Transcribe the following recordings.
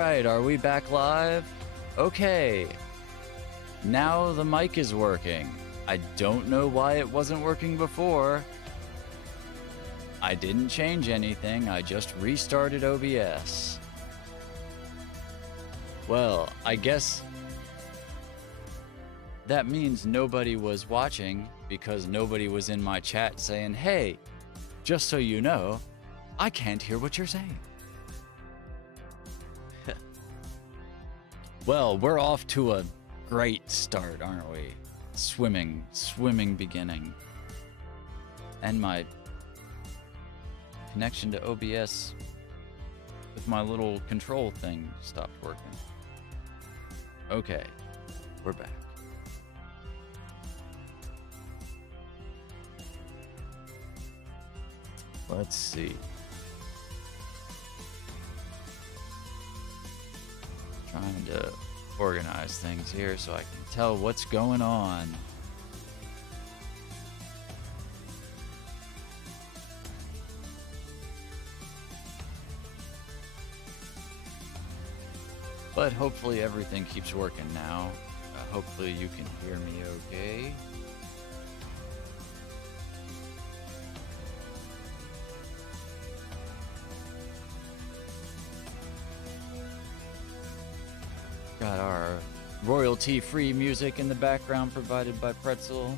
Alright, are we back live? Okay. Now the mic is working. I don't know why it wasn't working before. I didn't change anything, I just restarted OBS. Well, I guess that means nobody was watching because nobody was in my chat saying, hey, just so you know, I can't hear what you're saying. Well, we're off to a great start, aren't we? Swimming beginning. And my connection to OBS with my little control thing stopped working. Okay, we're back. Let's see. Trying to organize things here so I can tell what's going on. But hopefully everything keeps working now. Hopefully you can hear me okay. Got our royalty-free music in the background provided by Pretzel.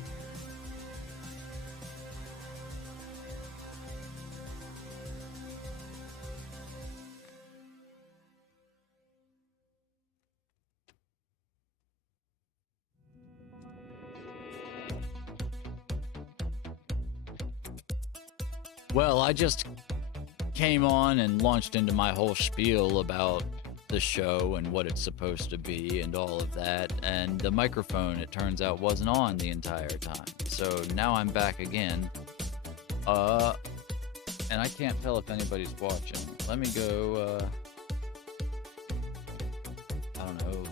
Well, I just came on and launched into my whole spiel about the show and what it's supposed to be and all of that, and the microphone, it turns out, wasn't on the entire time. So now I'm back again. And I can't tell if anybody's watching. Let me go, I don't know,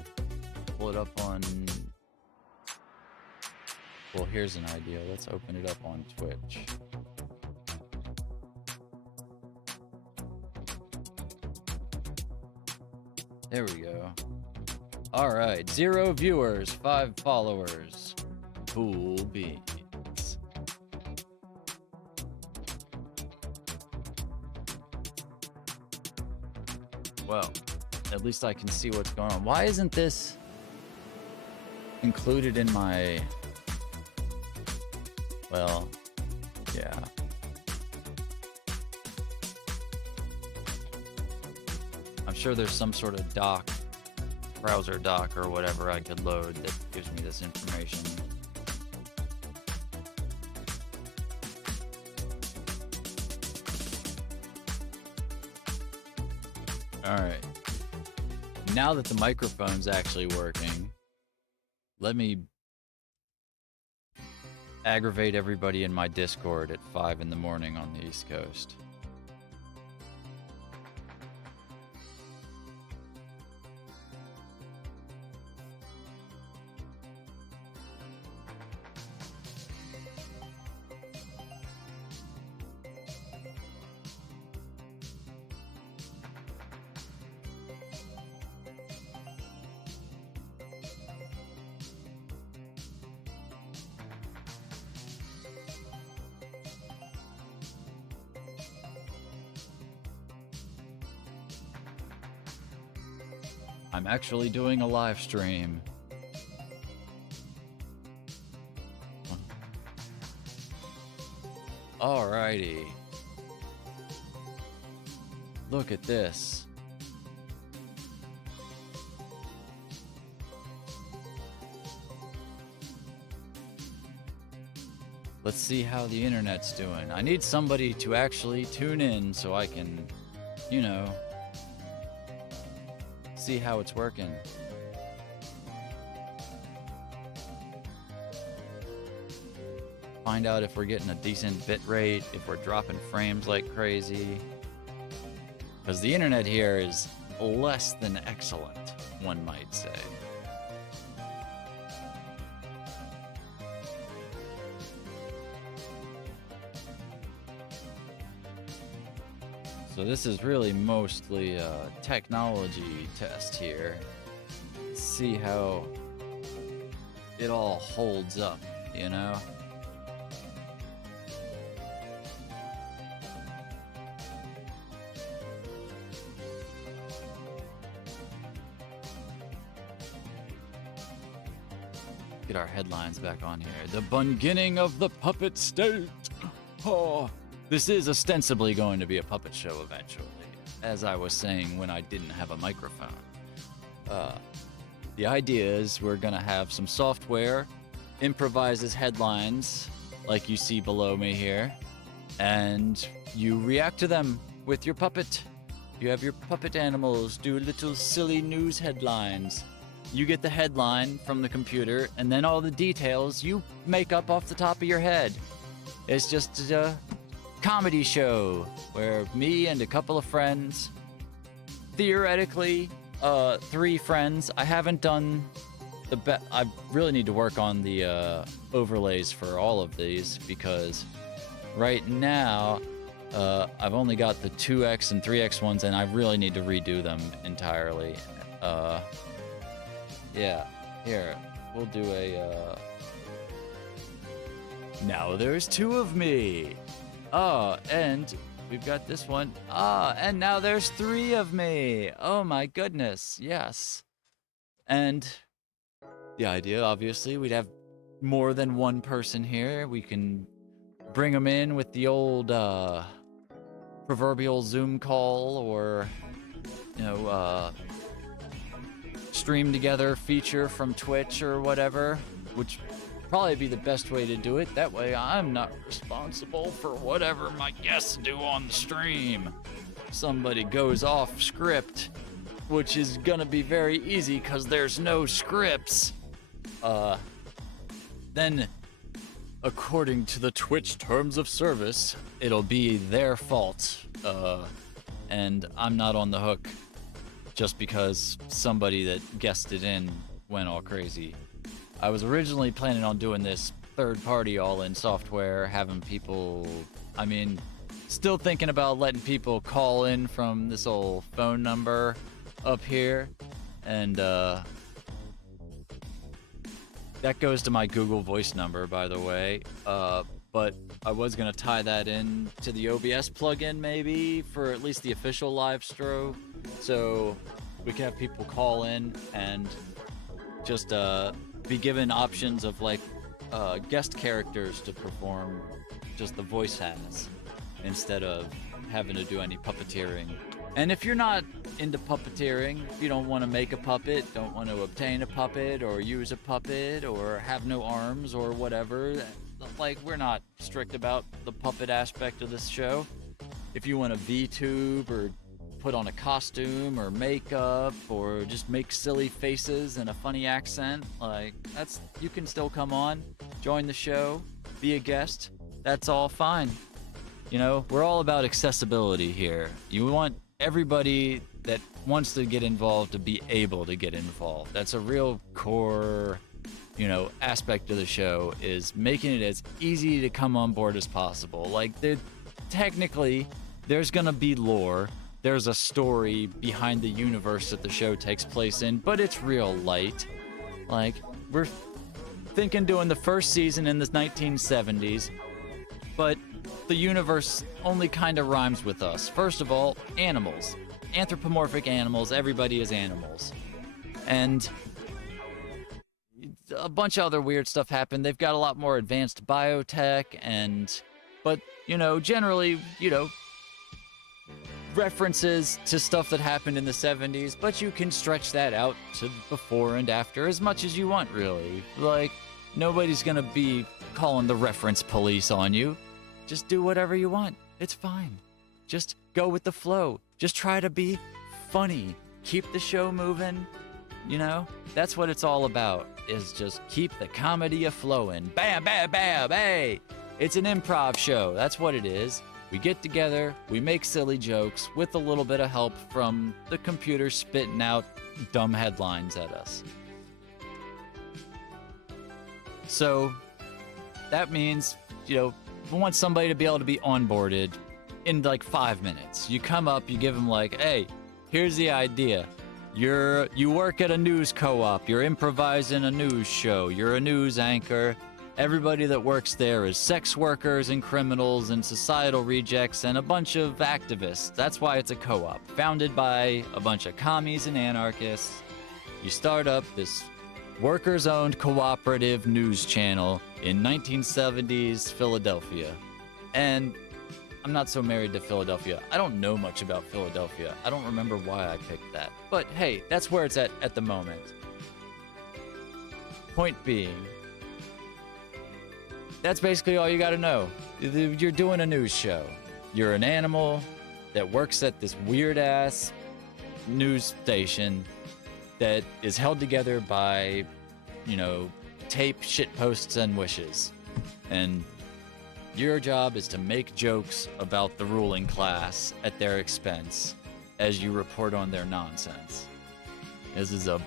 pull it up on... Well, here's an idea. Let's open it up on Twitch. There we go. All right, 0 viewers, 5 followers. Cool beans. Well, at least I can see what's going on. Why isn't this included in my... Well, yeah. I'm sure there's some sort of doc, browser doc or whatever I could load that gives me this information. All right. Now that the microphone's actually working, let me aggravate everybody in my Discord at 5 in the morning on the East Coast. I'm actually doing a live stream. Alrighty. Look at this. Let's see how the internet's doing. I need somebody to actually tune in so I can, you know, see how it's working. Find out if we're getting a decent bit rate, if we're dropping frames like crazy. Because the internet here is less than excellent, one might say. So this is really mostly a technology test here. See how it all holds up, you know? Get our headlines back on here. The beginning of the puppet state. Oh, this is ostensibly going to be a puppet show eventually, as I was saying when I didn't have a microphone. The idea is we're gonna have some software, improvises headlines, like you see below me here, and you react to them with your puppet. You have your puppet animals do little silly news headlines. You get the headline from the computer, and then all the details you make up off the top of your head. It's just a comedy show where me and a couple of friends, theoretically, 3 friends. I haven't done I really need to work on the overlays for all of these, because right now I've only got the 2x and 3x ones, and I really need to redo them entirely. Yeah, here, we'll do a, now there's 2 of me. Oh, and we've got this one. Ah, and now there's 3 of me. Oh my goodness, yes. And the idea, obviously, we'd have more than one person here. We can bring them in with the old proverbial Zoom call, or, you know, stream together feature from Twitch or whatever, which probably be the best way to do it. That way I'm not responsible for whatever my guests do on the stream. Somebody goes off script, which is gonna be very easy because there's no scripts. Then according to the Twitch terms of service, it'll be their fault. And I'm not on the hook just because somebody that guessed it in went all crazy. I was originally planning on doing this third-party all-in software, having people, I mean, still thinking about letting people call in from this old phone number up here, and that goes to my Google Voice number, by the way, but I was gonna tie that in to the OBS plugin maybe for at least the official live stream, so we can have people call in and just be given options of like guest characters to perform just the voice has, instead of having to do any puppeteering. And if you're not into puppeteering, if you don't want to make a puppet, don't want to obtain a puppet or use a puppet or have no arms or whatever, like, we're not strict about the puppet aspect of this show. If you want to VTube or put on a costume or makeup or just make silly faces and a funny accent, like, you can still come on, join the show, be a guest. That's all fine. You know, we're all about accessibility here. You want everybody that wants to get involved to be able to get involved. That's a real core, you know, aspect of the show, is making it as easy to come on board as possible. Like, technically, there's gonna be lore. There's a story behind the universe that the show takes place in, but it's real light. Like, we're thinking doing the first season in the 1970s, but the universe only kind of rhymes with us. First of all, animals. Anthropomorphic animals, everybody is animals. And a bunch of other weird stuff happened. They've got a lot more advanced biotech, but, you know, generally, you know, references to stuff that happened in the 70s, but you can stretch that out to before and after as much as you want, really. Like, nobody's gonna be calling the reference police on you. Just do whatever you want. It's fine. Just go with the flow. Just try to be funny. Keep the show moving. You know, that's what it's all about, is just keep the comedy a-flowing. Bam, bam, bam, hey! It's an improv show. That's what it is. We get together, we make silly jokes with a little bit of help from the computer spitting out dumb headlines at us. So that means, you know, we want somebody to be able to be onboarded in like 5 minutes. You come up, you give them like, hey, here's the idea. You work at a news co-op, you're improvising a news show, you're a news anchor. Everybody that works there is sex workers and criminals and societal rejects and a bunch of activists. That's why it's a co-op, founded by a bunch of commies and anarchists. You start up this workers-owned cooperative news channel in 1970s Philadelphia. And I'm not so married to Philadelphia. I don't know much about Philadelphia. I don't remember why I picked that. But hey, that's where it's at the moment. Point being, that's basically all you gotta know. You're doing a news show. You're an animal that works at this weird-ass news station that is held together by, tape, shitposts, and wishes. And your job is to make jokes about the ruling class at their expense as you report on their nonsense. This is a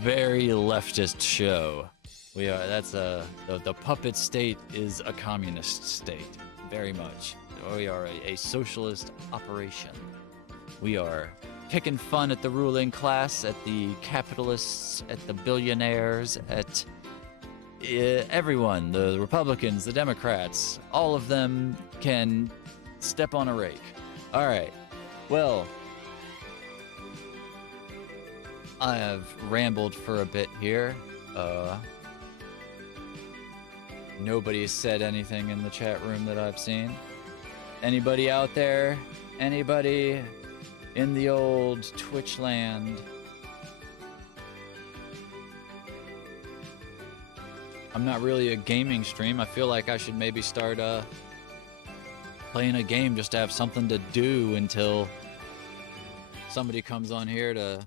very leftist show. The puppet state is a communist state, very much. We are a socialist operation. We are picking fun at the ruling class, at the capitalists, at the billionaires, at everyone, the Republicans, the Democrats. All of them can step on a rake. All right, well, I have rambled for a bit here. Nobody's said anything in the chat room that I've seen. Anybody out there? Anybody in the old Twitch land? I'm not really a gaming stream. I feel like I should maybe start playing a game just to have something to do until somebody comes on here to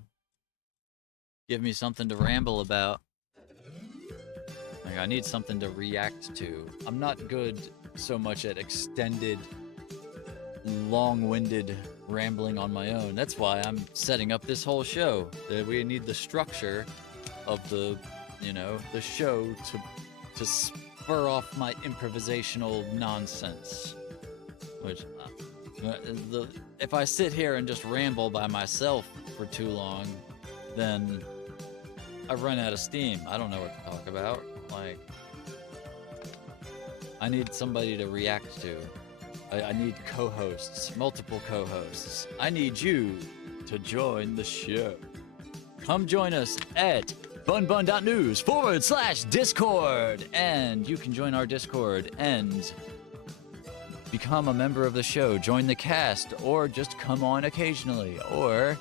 give me something to ramble about. Like, I need something to react to. I'm not good so much at extended, long-winded rambling on my own. That's why I'm setting up this whole show. That we need the structure of the show to spur off my improvisational nonsense. Which, if I sit here and just ramble by myself for too long, then I run out of steam. I don't know what to talk about. Like, I need somebody to react to. I need co-hosts, multiple co-hosts. I need you to join the show. Come join us at bunbun.news/Discord. And you can join our Discord and become a member of the show, join the cast, or just come on occasionally, or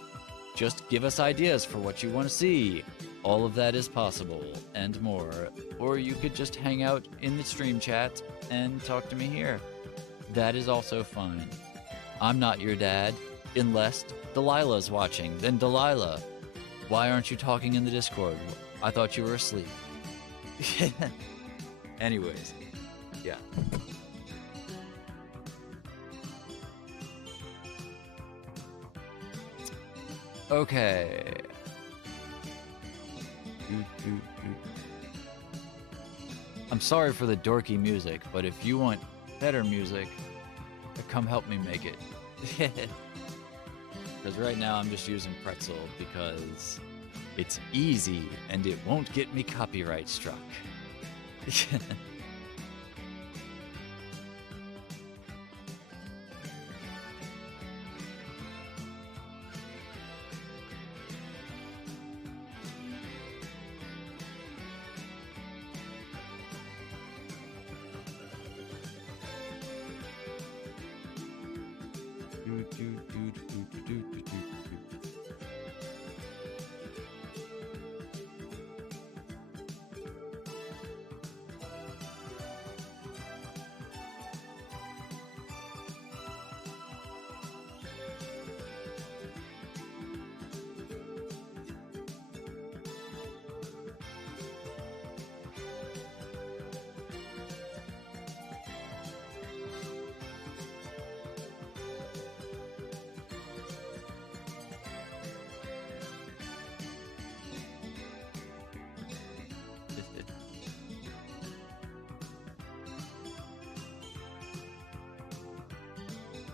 just give us ideas for what you want to see. All of that is possible, and more. Or you could just hang out in the stream chat and talk to me here. That is also fine. I'm not your dad, unless Delilah's watching. Then Delilah, why aren't you talking in the Discord? I thought you were asleep. Anyways, yeah. Okay. I'm sorry for the dorky music, but if you want better music, come help me make it. Because right now I'm just using Pretzel because it's easy and it won't get me copyright struck.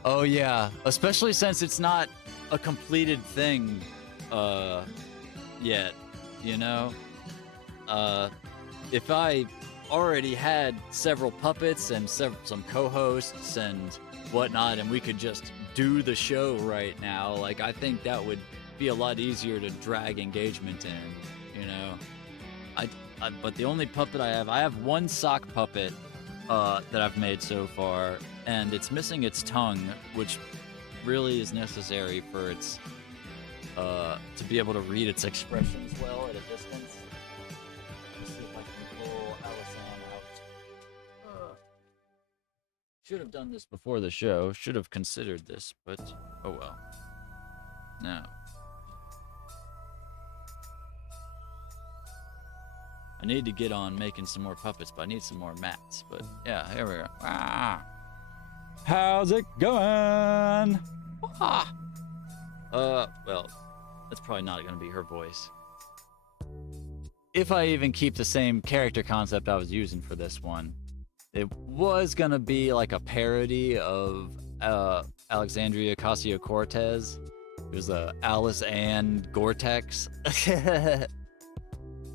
Oh yeah, especially since it's not a completed thing yet, you know? If I already had several puppets and some co-hosts and whatnot, and we could just do the show right now, like, I think that would be a lot easier to drag engagement in, you know? But the only puppet I have one sock puppet that I've made so far, and it's missing its tongue, which really is necessary for its to be able to read its expressions well at a distance. Let's see if I can pull Alisan out. Should have done this before the show. Should have considered this, but oh well. Now. I need to get on making some more puppets, but I need some more mats. But yeah, here we are. Ah. How's it going? Ah. Well, that's probably not going to be her voice. If I even keep the same character concept I was using for this one, it was going to be like a parody of Alexandria Ocasio-Cortez. It was Alice Ann Gore-Tex.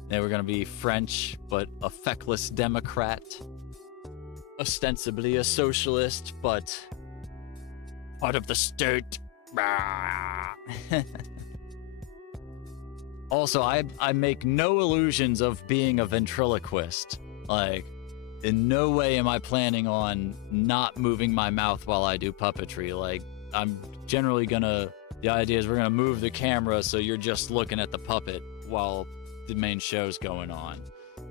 They were going to be French, but a feckless Democrat. Ostensibly a socialist, but part of the state. Also, I make no illusions of being a ventriloquist. Like, in no way am I planning on not moving my mouth while I do puppetry. Like, I'm generally gonna... The idea is we're gonna move the camera so you're just looking at the puppet while the main show's going on.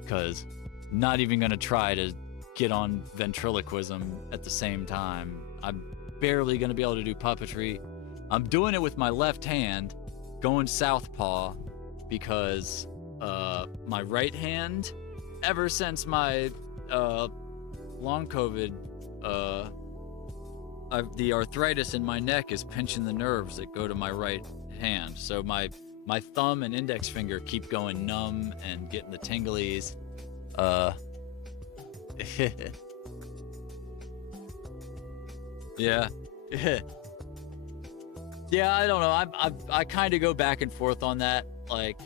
Because not even gonna try to get on ventriloquism at the same time. I'm barely gonna be able to do puppetry. I'm doing it with my left hand, going southpaw, because my right hand, ever since my long COVID, the arthritis in my neck is pinching the nerves that go to my right hand. So my thumb and index finger keep going numb and getting the tinglies. Yeah. Yeah, I don't know. I kind of go back and forth on that. Like,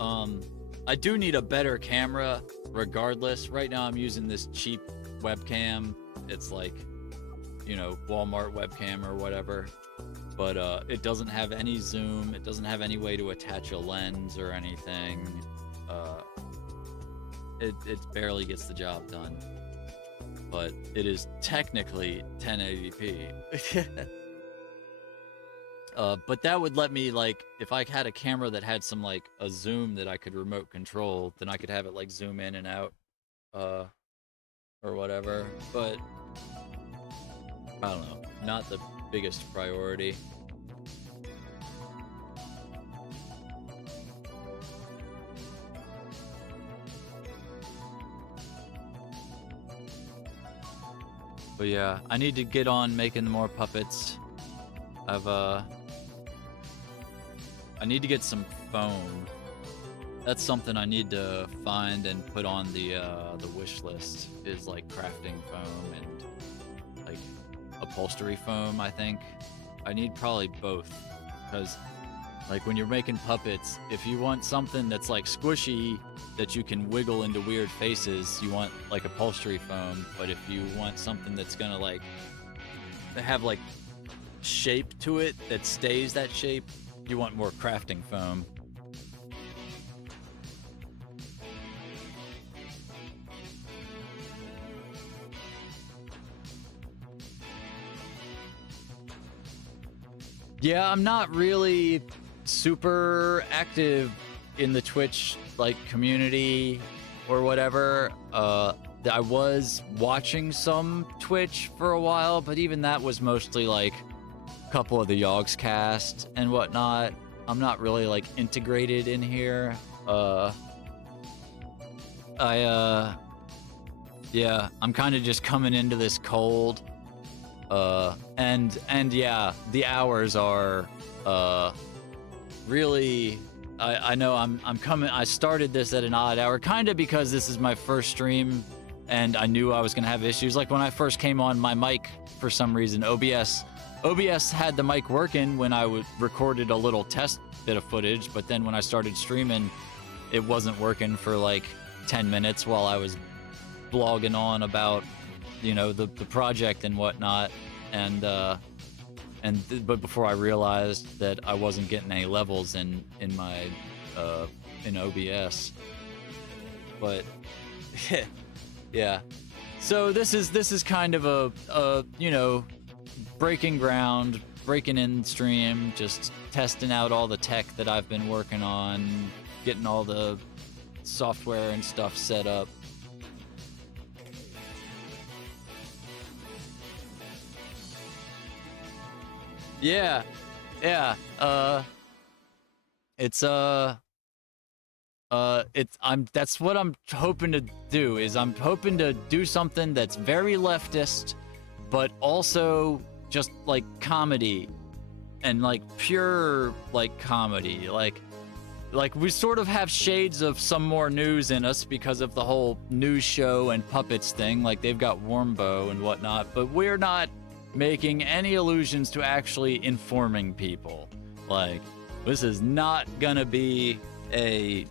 I do need a better camera regardless. Right now I'm using this cheap webcam. It's like, you know, Walmart webcam or whatever. But it doesn't have any zoom. It doesn't have any way to attach a lens or anything. It barely gets the job done. But it is technically 1080p. But that would let me, like, if I had a camera that had some, like, a zoom that I could remote control, then I could have it, like, zoom in and out, or whatever. But, I don't know, not the biggest priority. But yeah, I need to get on making more puppets. I need to get some foam. That's something I need to find and put on the wish list, is like crafting foam and like upholstery foam, I think. I need probably both, because like when you're making puppets, if you want something that's like squishy that you can wiggle into weird faces, you want like upholstery foam. But if you want something that's gonna like have like shape to it that stays that shape, you want more crafting foam. Yeah, I'm not really super active in the Twitch like community or whatever. I was watching some Twitch for a while, but even that was mostly like a couple of the Yogs cast and whatnot. I'm not really like integrated in here. Yeah, I'm kind of just coming into this cold. And yeah, the hours are really, I know I'm coming. I started this at an odd hour, kind of because this is my first stream and I knew I was gonna have issues. Like when I first came on my mic, for some reason, OBS had the mic working when I recorded a little test bit of footage, but then when I started streaming, it wasn't working for like 10 minutes while I was blogging on about, you know, the project and whatnot, but before I realized that I wasn't getting any levels in my in OBS. But yeah, so this is kind of a you know, breaking ground, breaking in stream, just testing out all the tech that I've been working on, getting all the software and stuff set up. Yeah, yeah. That's what I'm hoping to do. Is I'm hoping to do something that's very leftist, but also just like comedy, and like pure like comedy. Like we sort of have shades of some more news in us because of the whole news show and puppets thing. Like they've got Warmbo and whatnot, but we're not making any allusions to actually informing people. Like, this is not gonna be a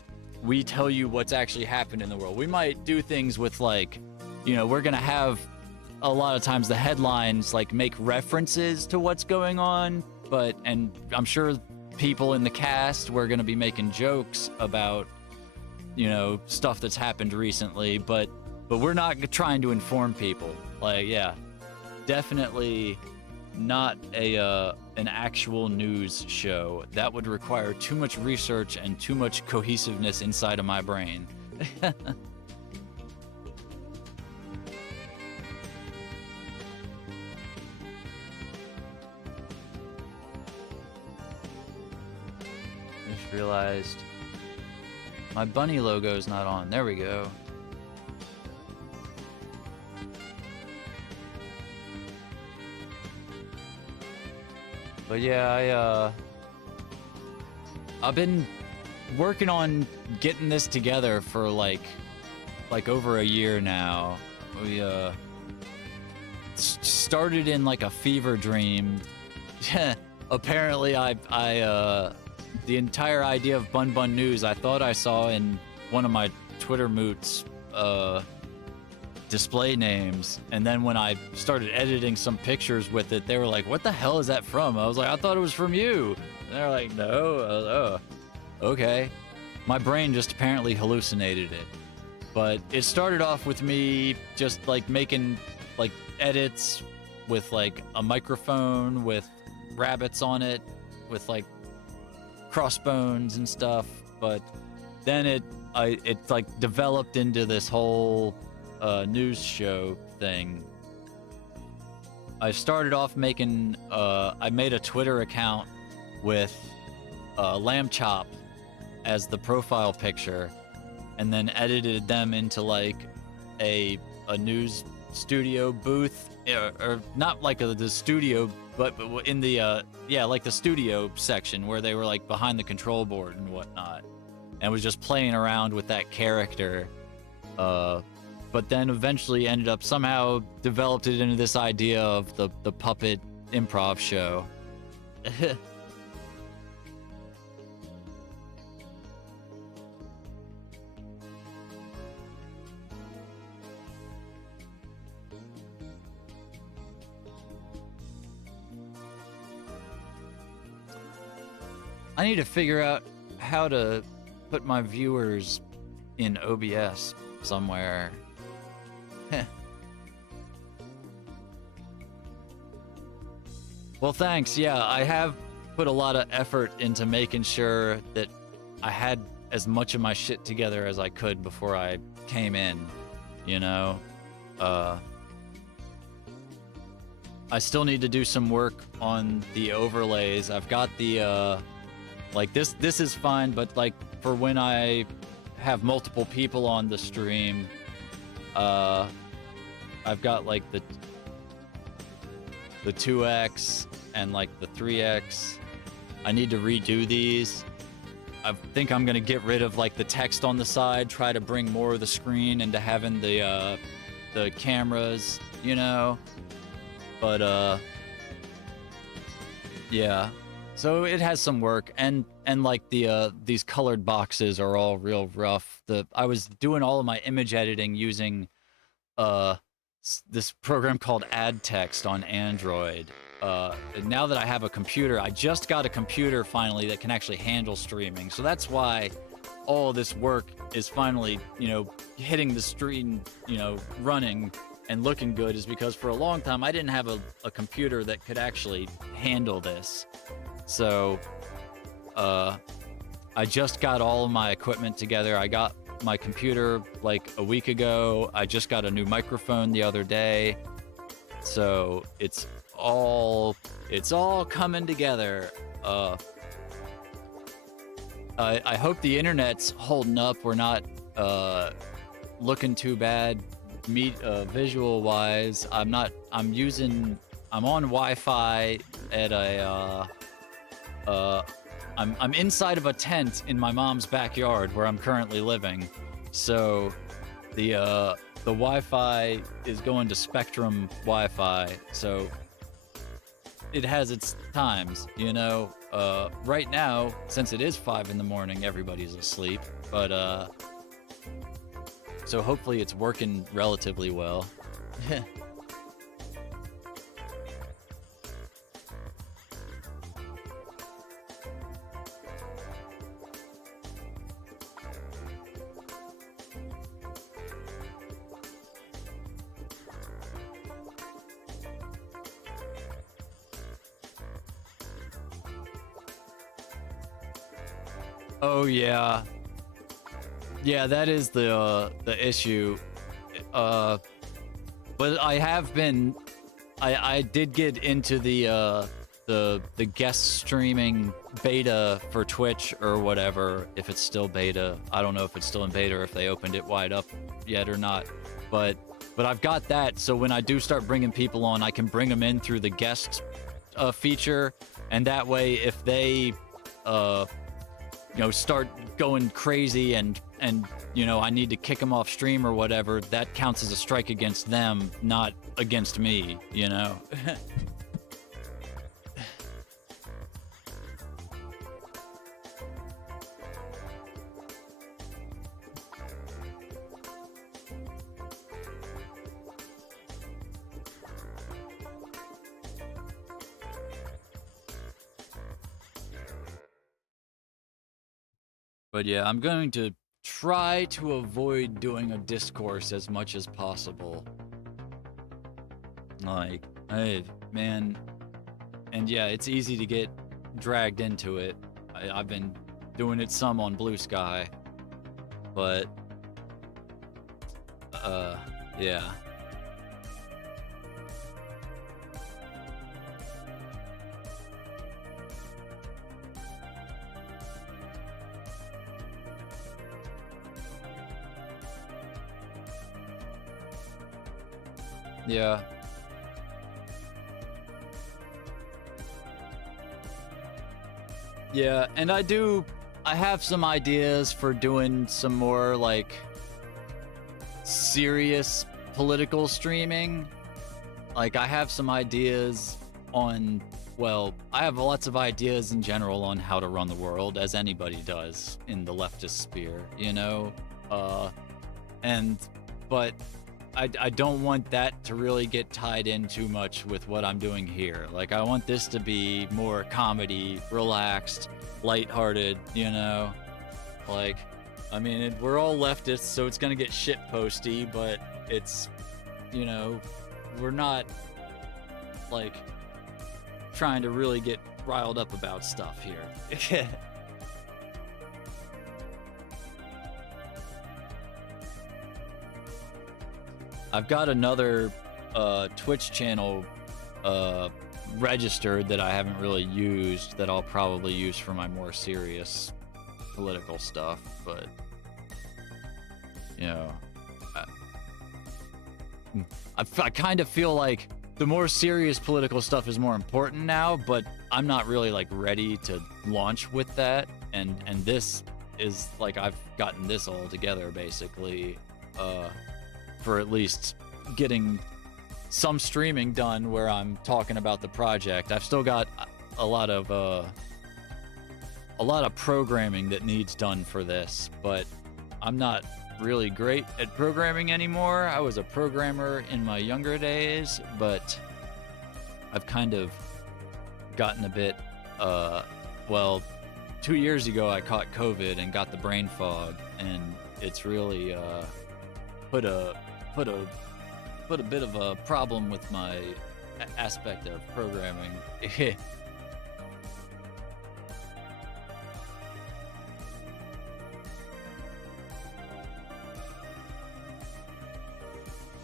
we tell you what's actually happened in the world. We might do things with, like, you know, we're gonna have a lot of times the headlines like make references to what's going on, and I'm sure people in the cast, we're gonna be making jokes about, you know, stuff that's happened recently, but we're not trying to inform people. Like, yeah, definitely not an actual news show. That would require too much research and too much cohesiveness inside of my brain. Just realized my bunny logo's not on. There we go. But yeah, I've been working on getting this together for like over a year now. We started in like a fever dream. Apparently, the entire idea of Bun Bun News, I thought I saw in one of my Twitter moots display names, and then when I started editing some pictures with it, they were like, what the hell is that from? I was like, I thought it was from you. And they're like, no. Oh, okay. My brain just apparently hallucinated it. But it started off with me just like making like edits with like a microphone with rabbits on it, with like crossbones and stuff. But then it like developed into this whole news show thing. I started off making I made a Twitter account with lamb chop as the profile picture, and then edited them into like a news studio booth, or not like the studio, but in the like the studio section where they were like behind the control board and whatnot, and was just playing around with that character. But then eventually ended up somehow developed it into this idea of the puppet improv show. I need to figure out how to put my viewers in OBS somewhere. Well, thanks. Yeah, I have put a lot of effort into making sure that I had as much of my shit together as I could before I came in, you know? I still need to do some work on the overlays. I've got the, like this is fine, but like for when I have multiple people on the stream, I've got like the 2x and like the 3x. I need to redo these. I think I'm gonna get rid of like the text on the side, try to bring more of the screen into having the the cameras, you know. But yeah. So it has some work, and like these colored boxes are all real rough. I was doing all of my image editing using this program called Add Text on Android. And now that I have a computer, I just got a computer finally that can actually handle streaming. So that's why all this work is finally, hitting the screen, running and looking good, is because for a long time I didn't have a computer that could actually handle this. So I just got all of my equipment together. I got my computer like a week ago. I just got a new microphone the other day. So it's all coming together. I hope the internet's holding up. We're not looking too bad visual wise. I'm on Wi-Fi at I'm inside of a tent in my mom's backyard where I'm currently living. So the Wi-Fi is going to Spectrum Wi-Fi. So it has its times, right now, since it is 5 in the morning, everybody's asleep. But so hopefully it's working relatively well. Oh yeah. Yeah, that is the issue. But I did get into the guest streaming beta for Twitch or whatever, if it's still beta. I don't know if it's still in beta or if they opened it wide up yet or not. But I've got that, so when I do start bringing people on, I can bring them in through the guest feature, and that way if they start going crazy and I need to kick them off stream or whatever, that counts as a strike against them, not against me, But yeah, I'm going to try to avoid doing a discourse as much as possible. Like, hey, man. And yeah, it's easy to get dragged into it. I've been doing it some on Blue Sky. But, yeah. Yeah. Yeah, and I have some ideas for doing some more, like, serious political streaming. Like, I have some ideas on, well, I have lots of ideas in general on how to run the world, as anybody does in the leftist sphere, but I don't want that to really get tied in too much with what I'm doing here. Like, I want this to be more comedy, relaxed, lighthearted, Like, I mean, we're all leftists, so it's gonna get shit posty, but it's, we're not, like, trying to really get riled up about stuff here. I've got another Twitch channel registered that I haven't really used, that I'll probably use for my more serious political stuff, but I kind of feel like the more serious political stuff is more important now, but I'm not really like ready to launch with that, and this is like, I've gotten this all together basically for at least getting some streaming done where I'm talking about the project. I've still got a lot of programming that needs done for this, but I'm not really great at programming anymore. I was a programmer in my younger days, but I've kind of gotten a bit, well, 2 years ago I caught COVID and got the brain fog, and it's really put a bit of a problem with my aspect of programming.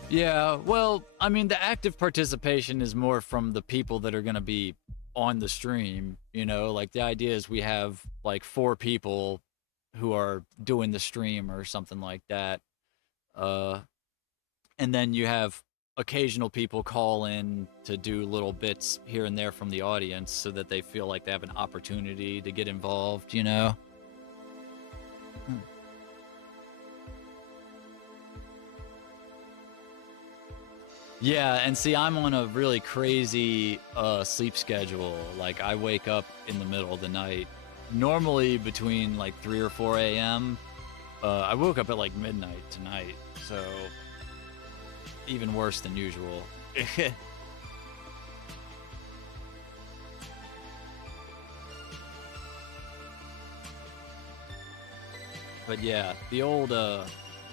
Yeah, well, I mean, the active participation is more from the people that are going to be on the stream, you know, like the idea is we have like 4 people who are doing the stream or something like that. And then you have occasional people call in to do little bits here and there from the audience so that they feel like they have an opportunity to get involved, you know? Yeah, and see, I'm on a really crazy sleep schedule. Like, I wake up in the middle of the night, normally between like 3 or 4 a.m. I woke up at like midnight tonight, so even worse than usual. But yeah, the old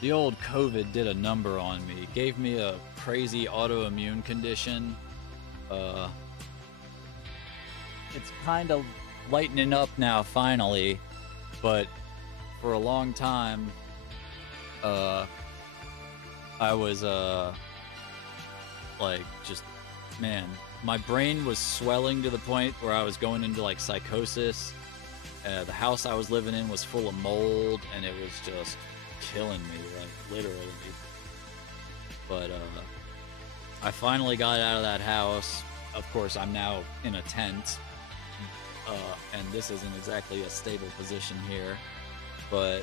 COVID did a number on me. Gave me a crazy autoimmune condition. It's kind of lightening up now finally, but for a long time, I was like, just, man, my brain was swelling to the point where I was going into like psychosis. The house I was living in was full of mold, and it was just killing me, like literally. But I finally got out of that house. Of course, I'm now in a tent, and this isn't exactly a stable position here, but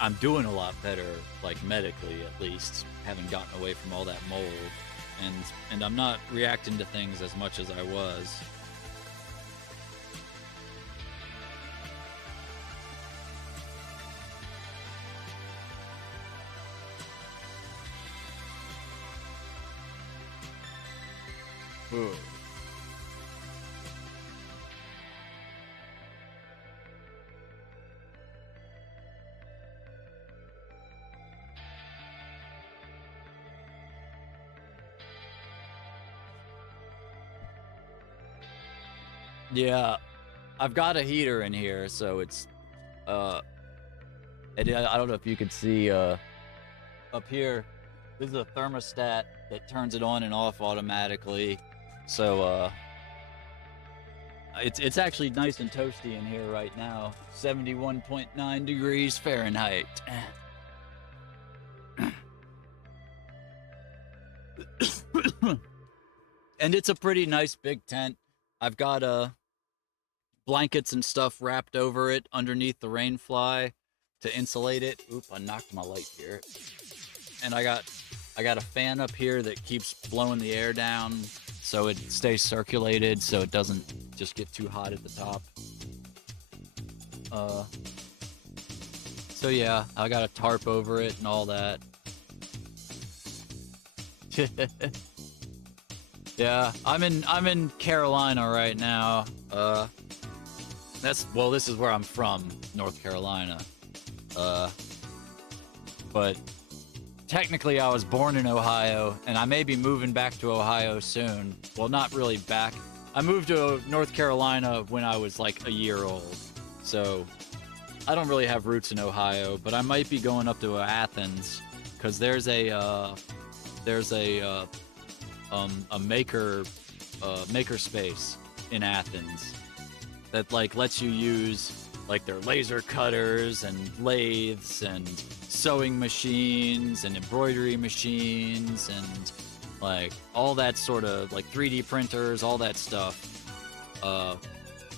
I'm doing a lot better, like medically at least, having gotten away from all that mold, and I'm not reacting to things as much as I was. Ooh. Yeah, I've got a heater in here, so it's I don't know if you could see up here. This is a thermostat that turns it on and off automatically. So it's actually nice and toasty in here right now. 71.9 degrees Fahrenheit. And it's a pretty nice big tent. I've got blankets and stuff wrapped over it underneath the rain fly to insulate it. Oop, I knocked my light here. And I got a fan up here that keeps blowing the air down so it stays circulated so it doesn't just get too hot at the top. So yeah, I got a tarp over it and all that. Yeah, I'm in Carolina right now. This is where I'm from, North Carolina. But technically I was born in Ohio, and I may be moving back to Ohio soon. Well, not really back. I moved to North Carolina when I was like a year old. So I don't really have roots in Ohio, but I might be going up to Athens because there's a maker space in Athens that like lets you use like their laser cutters and lathes and sewing machines and embroidery machines and like all that sort of like 3D printers, all that stuff.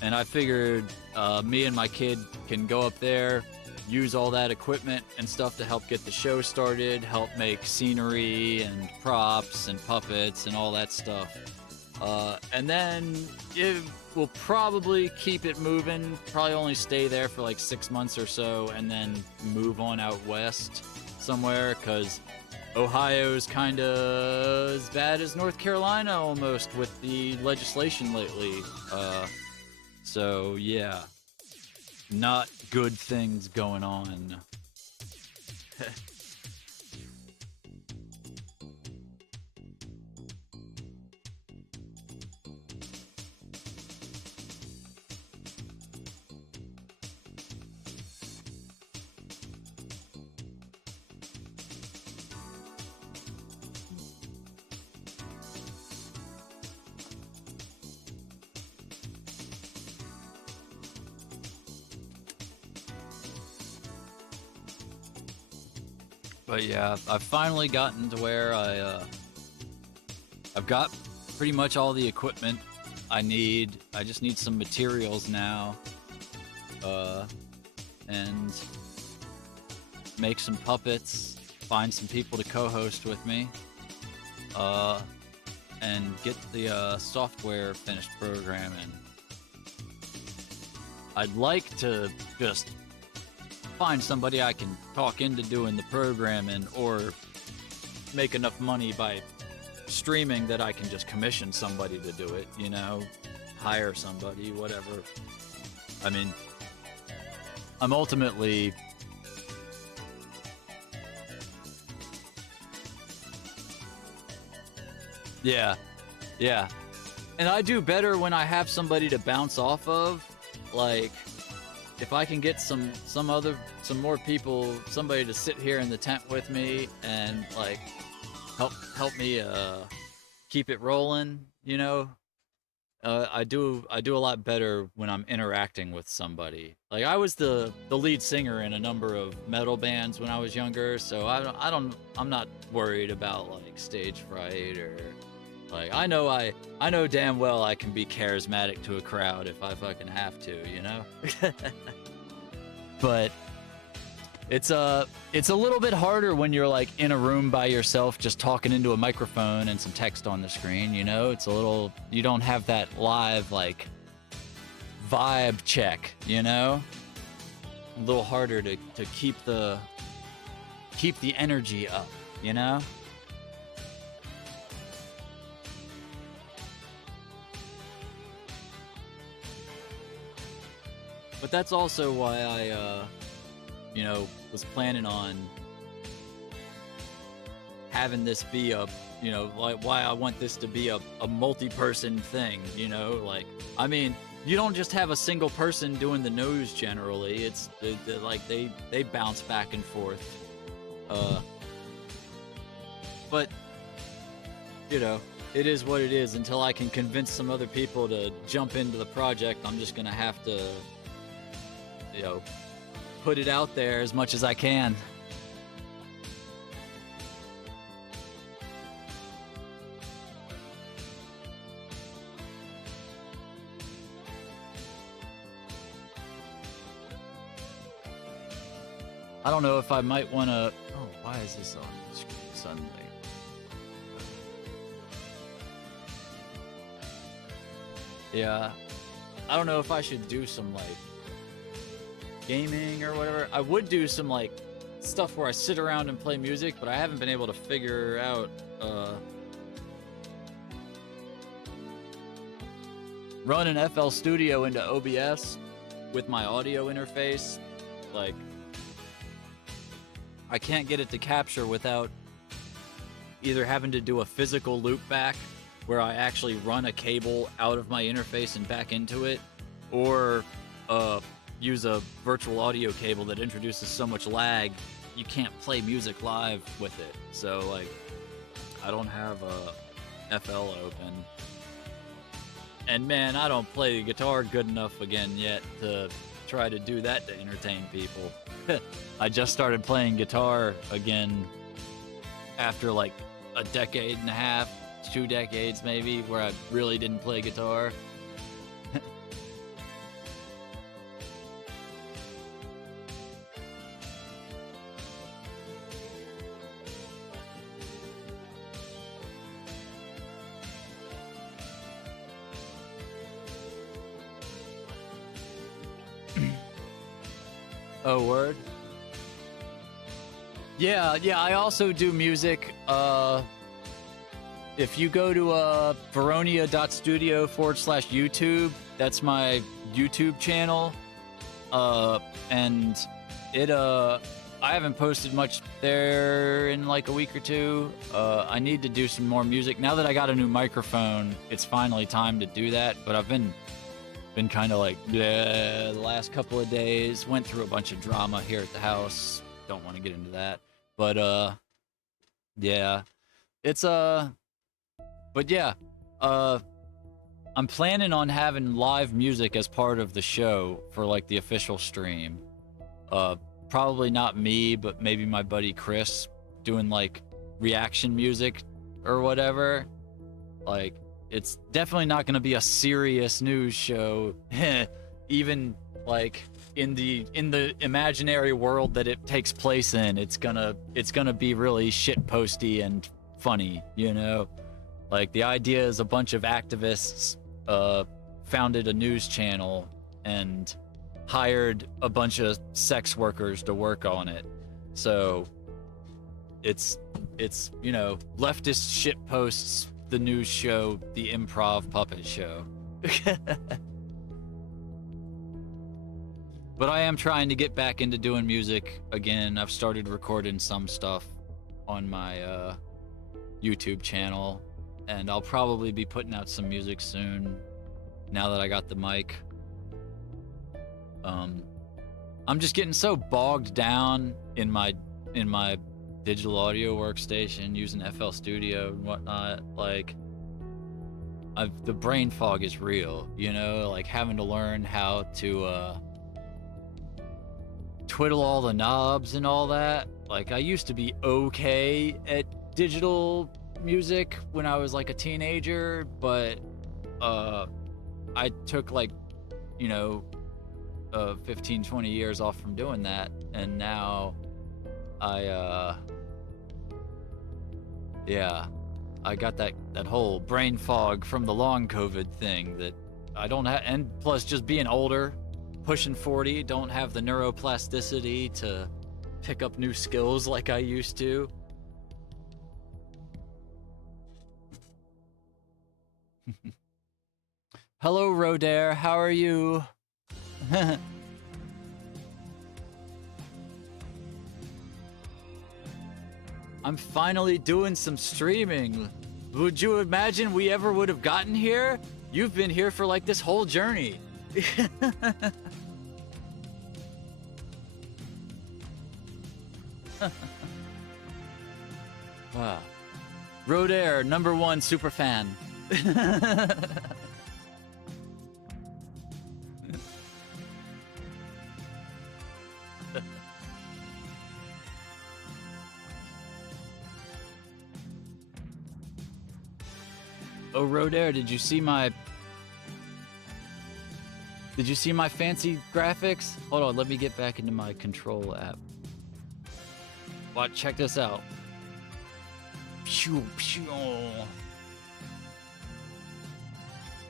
And I figured me and my kid can go up there, use all that equipment and stuff to help get the show started, help make scenery and props and puppets and all that stuff. And then it will probably keep it moving, probably only stay there for like 6 months or so, and then move on out west somewhere, because Ohio's kind of as bad as North Carolina almost with the legislation lately. So yeah, not good things going on. But yeah, I've finally gotten to where I've got pretty much all the equipment I need. I just need some materials now, and make some puppets, find some people to co-host with me, and get the software finished programming. I'd like to just find somebody I can talk into doing the programming, or make enough money by streaming that I can just commission somebody to do it, you know, hire somebody, whatever. I mean, I'm ultimately yeah, and I do better when I have somebody to bounce off of. Like, if I can get some more people, somebody to sit here in the tent with me and like help me keep it rolling, you know. I do a lot better when I'm interacting with somebody. Like, I was the lead singer in a number of metal bands when I was younger, so I'm not worried about like stage fright, or like, I know damn well I can be charismatic to a crowd if I fucking have to, you know? But it's a little bit harder when you're like in a room by yourself just talking into a microphone and some text on the screen, you know? It's a little, you don't have that live like vibe check, you know? A little harder to keep the energy up, you know? But that's also why I, you know, was planning on having this be a, you know, like, why I want this to be a multi-person thing, you know? Like, I mean, you don't just have a single person doing the news generally. It's like they bounce back and forth. But, you know, it is what it is. Until I can convince some other people to jump into the project, I'm just gonna have to, you know, put it out there as much as I can. I don't know if I might want to... Oh, why is this on the screen suddenly? Yeah, I don't know if I should do some like gaming or whatever. I would do some like stuff where I sit around and play music, but I haven't been able to figure out run an FL Studio into OBS with my audio interface. Like, I can't get it to capture without either having to do a physical loop back where I actually run a cable out of my interface and back into it, or use a virtual audio cable that introduces so much lag you can't play music live with it. So like, I don't have a FL open, and man, I don't play the guitar good enough again yet to try to do that to entertain people. I just started playing guitar again after like a decade and a half, 2 decades maybe, where I really didn't play guitar. Oh, word. Yeah, I also do music. If you go to veronia.studio/YouTube, that's my YouTube channel. And it I haven't posted much there in like a week or two. I need to do some more music. Now that I got a new microphone, it's finally time to do that. But I've been kind of like, the last couple of days. Went through a bunch of drama here at the house. Don't want to get into that. But yeah. It's but yeah, I'm planning on having live music as part of the show for like the official stream. Probably not me, but maybe my buddy Chris doing like reaction music or whatever. Like, it's definitely not going to be a serious news show, even like in the imaginary world that it takes place in. It's gonna be really shit posty and funny, you know. Like, the idea is a bunch of activists founded a news channel and hired a bunch of sex workers to work on it. So it's you know, leftist shit posts the news show, the improv puppet show. But I am trying to get back into doing music again. I've started recording some stuff on my YouTube channel, and I'll probably be putting out some music soon now that I got the mic. I'm just getting so bogged down in my digital audio workstation using FL Studio and whatnot. Like, the brain fog is real, you know, like having to learn how to twiddle all the knobs and all that. Like, I used to be okay at digital music when I was like a teenager, but I took like, you know, 15, 20 years off from doing that, and now I got that whole brain fog from the long COVID thing that I don't have, and plus just being older, pushing 40, don't have the neuroplasticity to pick up new skills like I used to. Hello, Rodair, how are you? I'm finally doing some streaming. Would you imagine we ever would have gotten here? You've been here for like this whole journey. Wow. Rodair, #1 super fan. Oh, Rodair, did you see my fancy graphics? Hold on, let me get back into my control app. Watch, check this out. Pew, pew.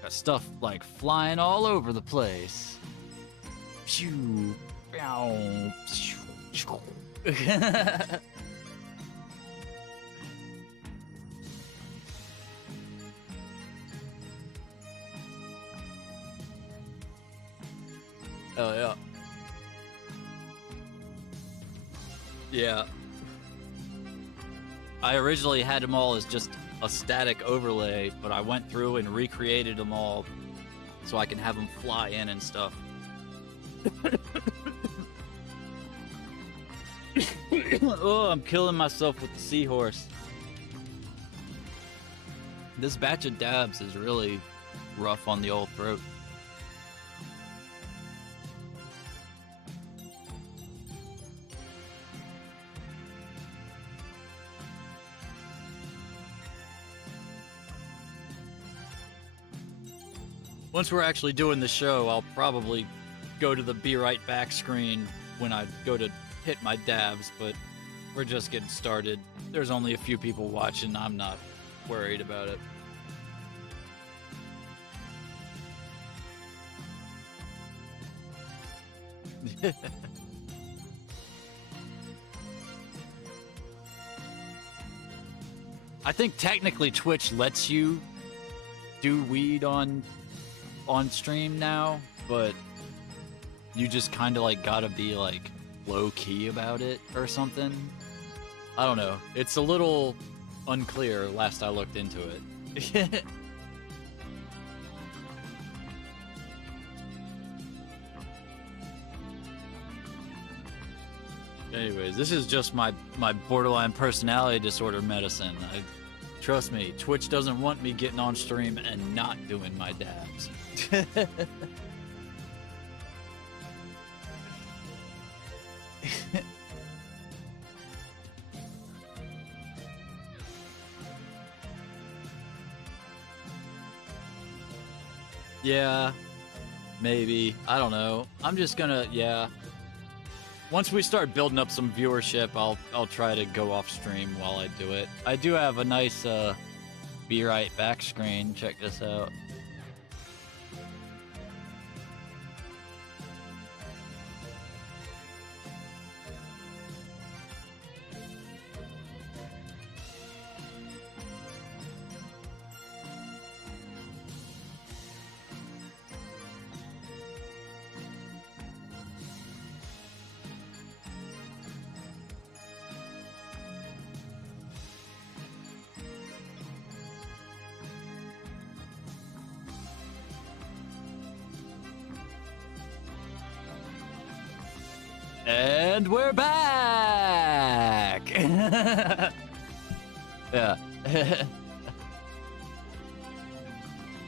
Got stuff like flying all over the place. Pew, pew, pew. Oh, yeah. Yeah. I originally had them all as just a static overlay, but I went through and recreated them all so I can have them fly in and stuff. Oh, I'm killing myself with the seahorse. This batch of dabs is really rough on the old throat. Once we're actually doing the show, I'll probably go to the be right back screen when I go to hit my dabs, but we're just getting started. There's only a few people watching. I'm not worried about it. I think technically Twitch lets you do weed on stream now, but you just kind of like gotta be like low key about it or something. I don't know. It's a little unclear last I looked into it. Anyways, this is just my borderline personality disorder medicine. Trust me, Twitch doesn't want me getting on stream and not doing my dabs. Yeah, maybe. I don't know. I'm just gonna, yeah. Once we start building up some viewership, I'll try to go off stream while I do it. I do have a nice Be Right back screen. Check this out. And we're back! Yeah.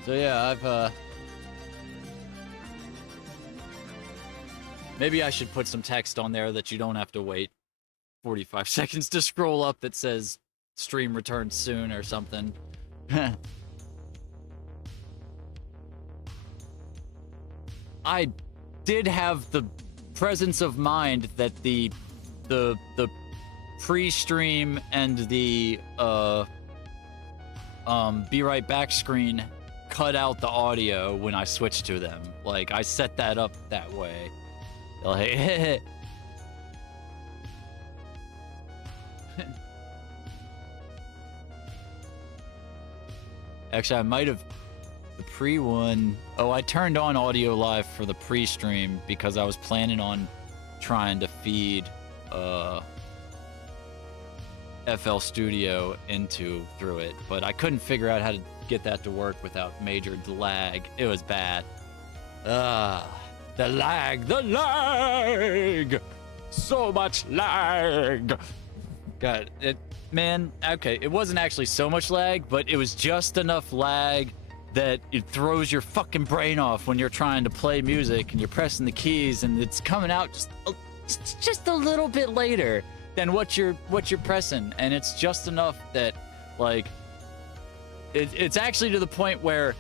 So yeah, I've maybe I should put some text on there that you don't have to wait 45 seconds to scroll up that says stream returns soon or something. I did have the presence of mind that the pre-stream and the Be Right back screen cut out the audio when I switched to them. Like, I set that up that way. Like, actually, I might have the pre one. Oh, I turned on audio live for the pre-stream because I was planning on trying to feed FL Studio through it, but I couldn't figure out how to get that to work without major lag. It was bad. The lag, so much lag. God, man, okay, it wasn't actually so much lag, but it was just enough lag that it throws your fucking brain off when you're trying to play music and you're pressing the keys and it's coming out just a little bit later than what you're pressing, and it's just enough that like it's actually to the point where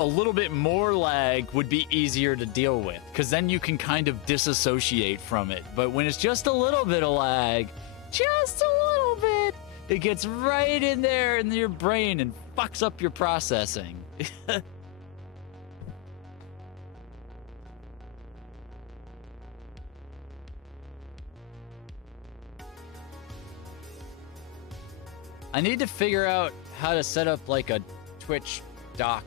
a little bit more lag would be easier to deal with, because then you can kind of disassociate from it. But when it's just a little bit of lag, just a little bit, it gets right in there in your brain and fucks up your processing. I need to figure out how to set up like a Twitch doc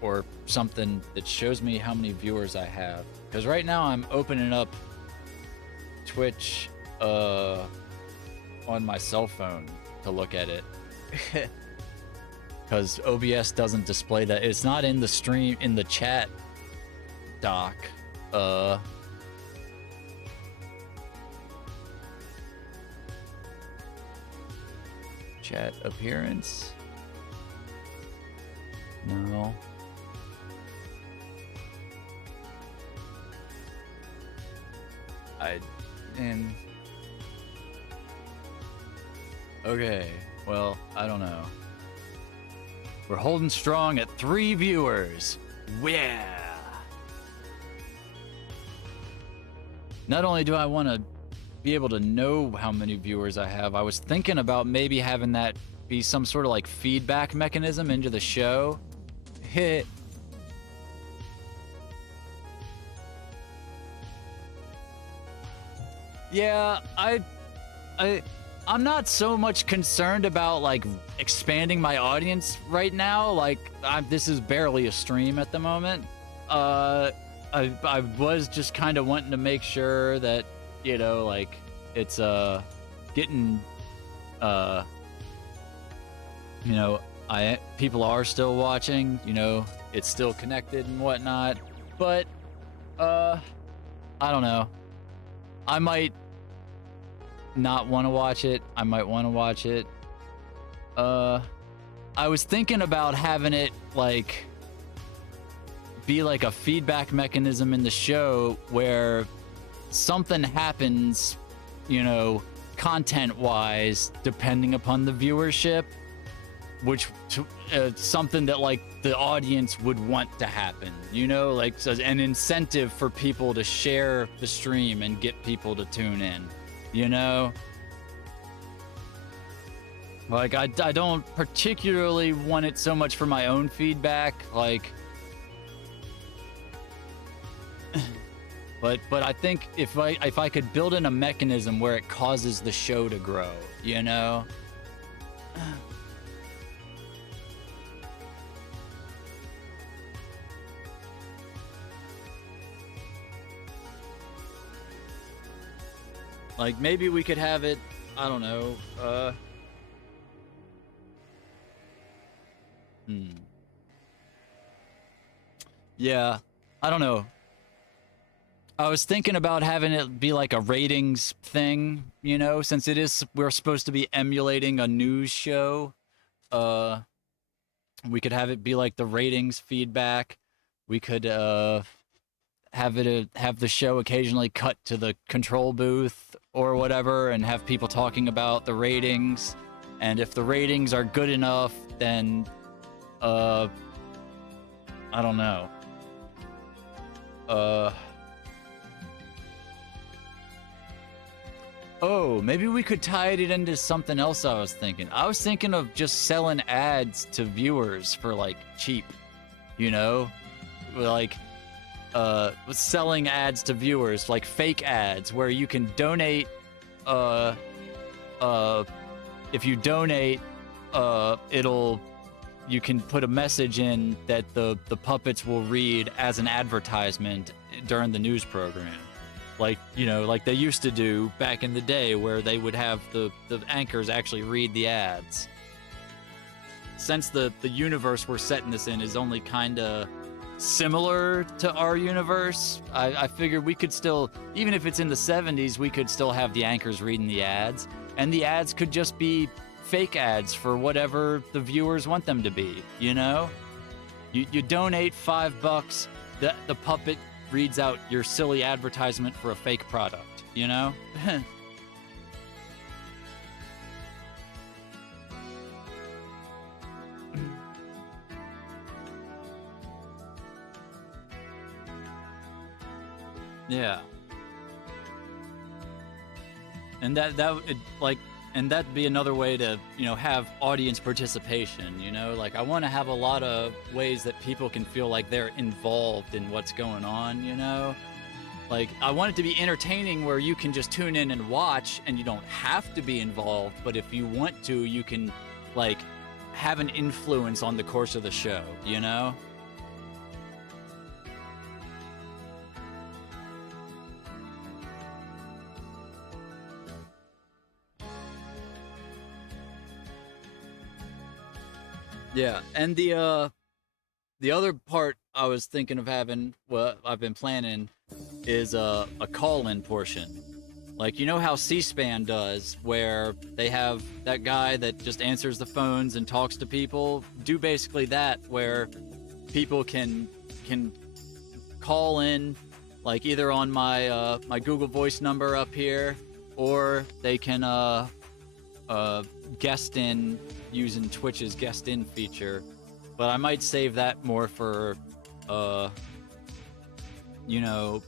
or something that shows me how many viewers I have. Because right now I'm opening up Twitch on my cell phone to look at it. Because OBS doesn't display that. It's not in the stream, in the chat doc. Chat appearance. No. Okay, well, I don't know. We're holding strong at 3 viewers. Yeah. Not only do I want to be able to know how many viewers I have, I was thinking about maybe having that be some sort of like feedback mechanism into the show. Hit. Yeah, I'm not so much concerned about like expanding my audience right now. Like this is barely a stream at the moment. I was just kind of wanting to make sure that, you know, like it's getting you know, people are still watching, you know, it's still connected and whatnot. But I don't know. I might not want to watch it. I might want to watch it. I was thinking about having it like be like a feedback mechanism in the show where something happens, you know, content-wise, depending upon the viewership, which something that like the audience would want to happen, you know, like so an incentive for people to share the stream and get people to tune in, you know. Like I don't particularly want it so much for my own feedback, like but I think if I could build in a mechanism where it causes the show to grow, you know. Like maybe we could have it, I don't know, yeah, I don't know. I was thinking about having it be like a ratings thing, you know, since we're supposed to be emulating a news show. We could have it be like the ratings feedback. We could have the show occasionally cut to the control booth or whatever and have people talking about the ratings. And if the ratings are good enough, then I don't know. Oh, maybe we could tie it into something else I was thinking. I was thinking of just selling ads to viewers for like cheap, you know? Like selling ads to viewers, like fake ads where you can donate if you donate you can put a message in that the puppets will read as an advertisement during the news program. Like, you know, like they used to do back in the day where they would have the anchors actually read the ads. Since the universe we're setting this in is only kind of similar to our universe, I figured we could still, even if it's in the 70s, we could still have the anchors reading the ads. And the ads could just be fake ads for whatever the viewers want them to be, you know? You donate $5, the puppet reads out your silly advertisement for a fake product, you know? Yeah. And that'd be another way to, you know, have audience participation, you know? Like I want to have a lot of ways that people can feel like they're involved in what's going on, you know? Like I want it to be entertaining where you can just tune in and watch and you don't have to be involved, but if you want to, you can like have an influence on the course of the show, you know? Yeah, and the other part I was thinking of having, what I've been planning, is a call-in portion. Like, you know how C-SPAN does, where they have that guy that just answers the phones and talks to people? Do basically that, where people can call in, like either on my my Google Voice number up here, or they can guest in using Twitch's guest in feature. But I might save that more for you know,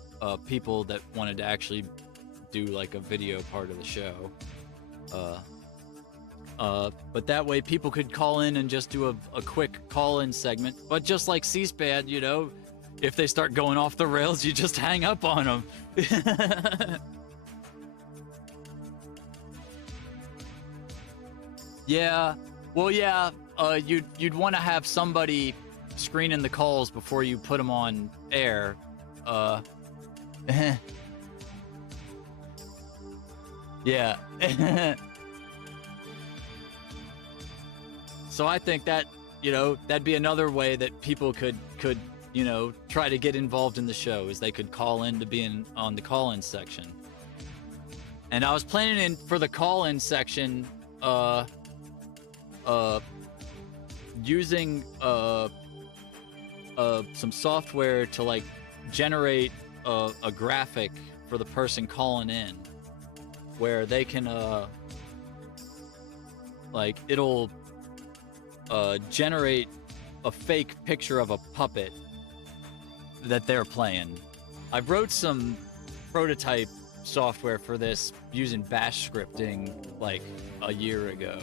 people that wanted to actually do like a video part of the show. But that way people could call in and just do a quick call-in segment. But just like C-SPAN, you know, if they start going off the rails, you just hang up on them. Yeah. Well, yeah. You'd want to have somebody screening the calls before you put them on air. Yeah. So I think that, that'd be another way that people could try to get involved in the show, is they could call in to be on the call-in section. And I was planning for the call-in section using some software to like generate a graphic for the person calling in, where they can it'll generate a fake picture of a puppet that they're playing. I wrote some prototype software for this using bash scripting like a year ago,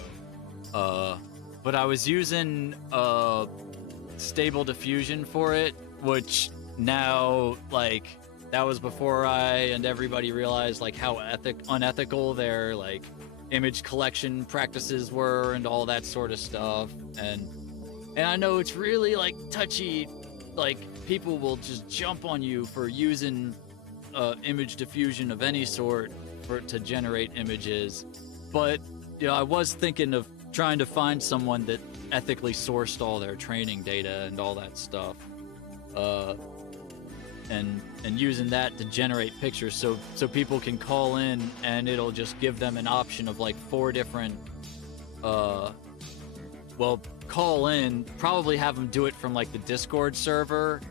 but I was using stable diffusion for it, which now, like, that was before I and everybody realized like how unethical their like image collection practices were and all that sort of stuff. And I know it's really like touchy, like people will just jump on you for using image diffusion of any sort to generate images. But I was thinking of trying to find someone that ethically sourced all their training data and all that stuff, and using that to generate pictures, so people can call in and it'll just give them an option of like 4 different call in, probably have them do it from like the Discord server,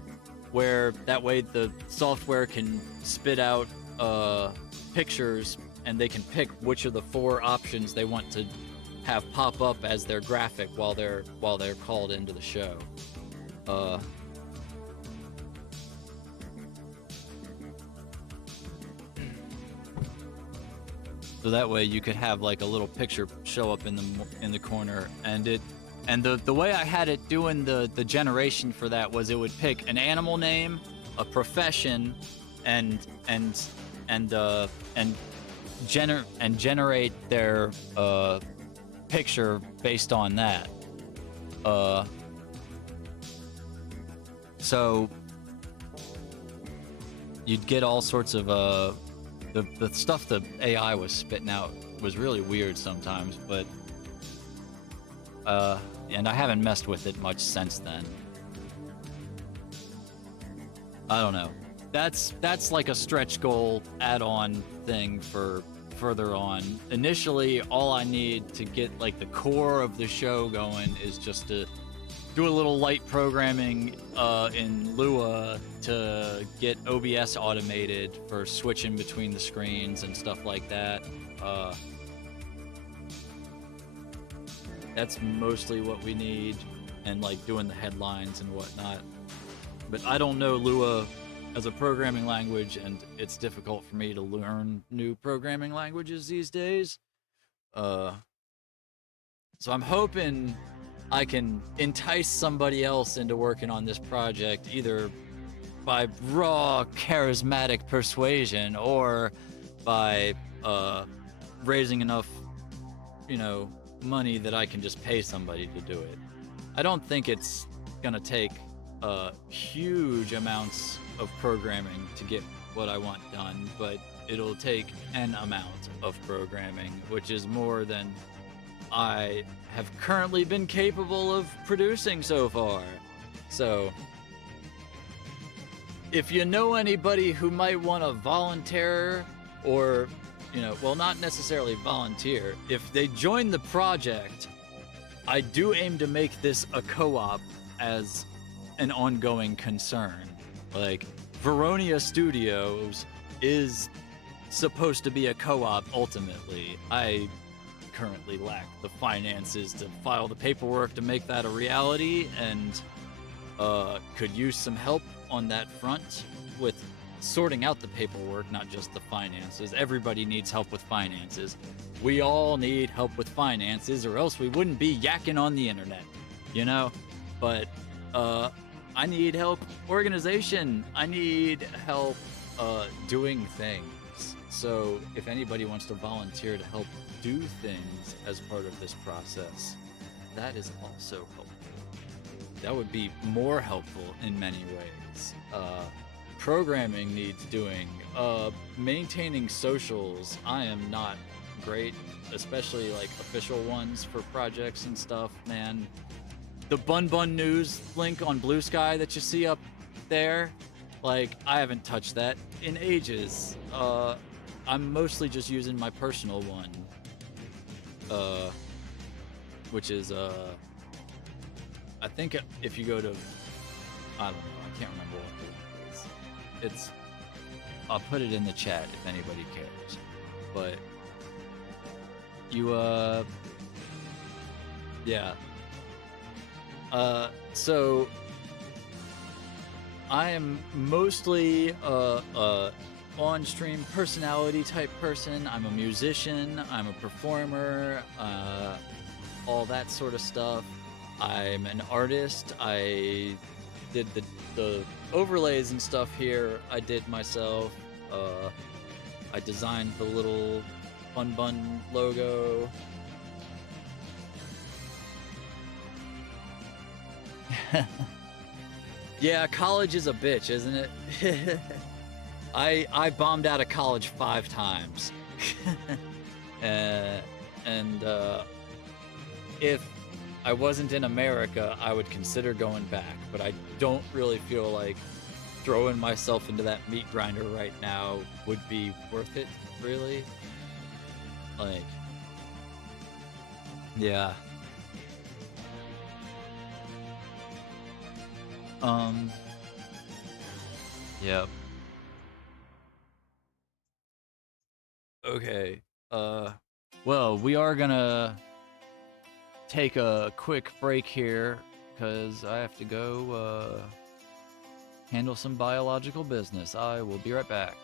where that way the software can spit out pictures and they can pick which of the 4 options they want to have pop up as their graphic while they're called into the show. So that way you could have like a little picture show up in the corner, and the way I had it doing the generation for that was it would pick an animal name, a profession, and generate their picture based on that. So you'd get all sorts of the stuff the AI was spitting out was really weird sometimes, but and I haven't messed with it much since then. I don't know. That's like a stretch goal add-on thing for further on. Initially, all I need to get like the core of the show going is just to do a little light programming in Lua to get OBS automated for switching between the screens and stuff like that. That's mostly what we need, and like doing the headlines and whatnot. But I don't know Lua as a programming language, and it's difficult for me to learn new programming languages these days. So I'm hoping I can entice somebody else into working on this project, either by raw charismatic persuasion or by raising enough, money that I can just pay somebody to do it. I don't think it's gonna take huge amounts of programming to get what I want done, but it'll take an amount of programming, which is more than I have currently been capable of producing so far. So if you know anybody who might want to volunteer, or not necessarily volunteer, if they join the project, I do aim to make this a co-op as an ongoing concern. Like, Veronia Studios is supposed to be a co-op ultimately. I currently lack the finances to file the paperwork to make that a reality, and could use some help on that front with sorting out the paperwork, not just the finances. Everybody needs help with finances. We all need help with finances, or else we wouldn't be yakking on the internet, But I need help organization. I need help doing things. So if anybody wants to volunteer to help do things as part of this process, that is also helpful. That would be more helpful in many ways. Programming needs doing. Maintaining socials, I am not great, especially like official ones for projects and stuff, man. The Bun Bun News link on Blue Sky that you see up there, like, I haven't touched that in ages. I'm mostly just using my personal one, which is, I think if you go to, I don't know, I can't remember what it is. It's, I'll put it in the chat if anybody cares. But you, yeah. So I am mostly on-stream personality type person. I'm a musician, I'm a performer, all that sort of stuff. I'm an artist. I did the overlays and stuff here. I did myself. I designed the little Bun Bun logo. Yeah, college is a bitch, isn't it? I bombed out of college 5 times. And if I wasn't in America, I would consider going back, but I don't really feel like throwing myself into that meat grinder right now would be worth it, really. Like, yeah. Yep. Okay. Well, we are gonna take a quick break here because I have to go handle some biological business. I will be right back.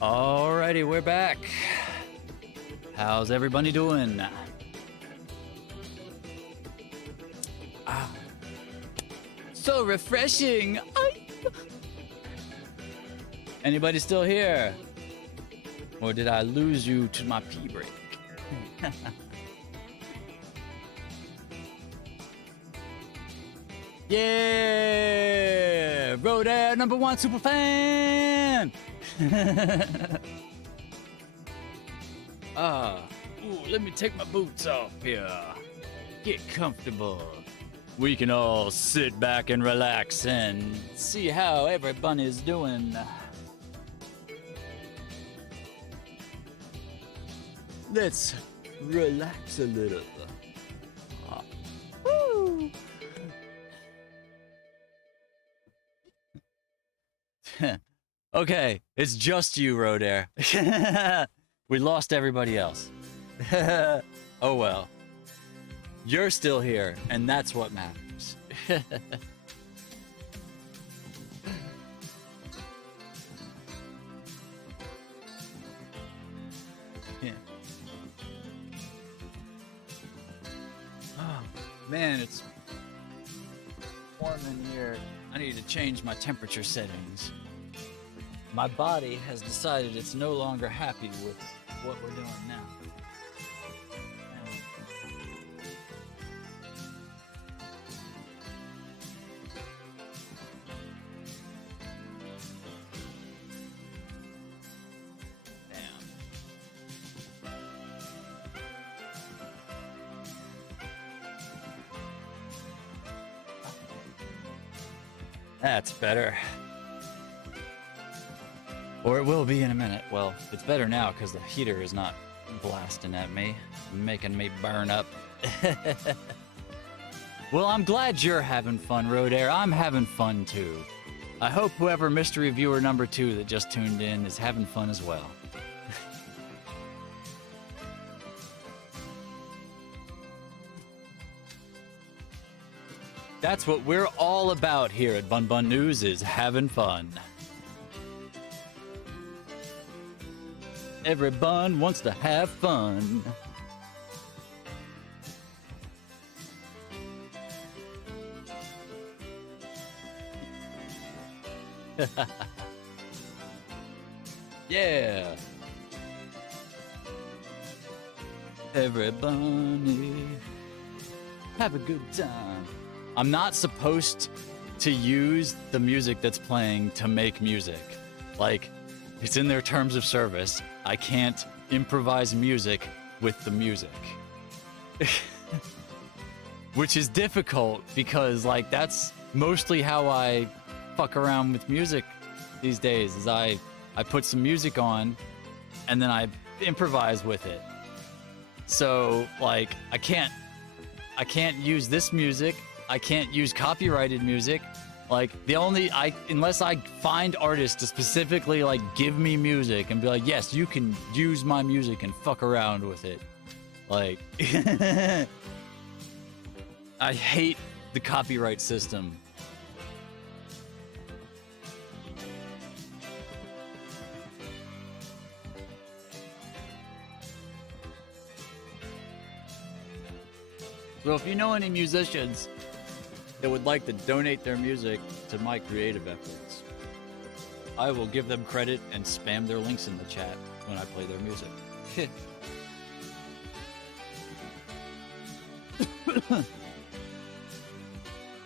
Alrighty, we're back. How's everybody doing? Ah, so refreshing. Anybody still here? Or did I lose you to my pee break? Yeah! Road Air #1 super fan! Ooh, let me take my boots off here. Get comfortable. We can all sit back and relax and see how everybody's doing. Let's relax a little. Woo! Okay, it's just you, Road Air. We lost everybody else. Oh well. You're still here, and that's what matters. Yeah. Oh, man, it's warm in here. I need to change my temperature settings. My body has decided it's no longer happy with what we're doing now. That's better. Or it will be in a minute. Well, it's better now because the heater is not blasting at me, making me burn up. Well, I'm glad you're having fun, Road Air. I'm having fun too. I hope whoever mystery viewer #2 that just tuned in is having fun as well. That's what we're all about here at Bun Bun News, is having fun. Every bun wants to have fun. Yeah. Everybody have a good time. I'm not supposed to use the music that's playing to make music. Like, it's in their terms of service. I can't improvise music with the music. Which is difficult because, like, that's mostly how I fuck around with music these days, is I put some music on and then I improvise with it. So, like, I can't use this music. I can't use copyrighted music. Like, unless I find artists to specifically, like, give me music and be like, yes, you can use my music and fuck around with it. Like, I hate the copyright system. So if you know any musicians that would like to donate their music to my creative efforts, I will give them credit and spam their links in the chat when I play their music.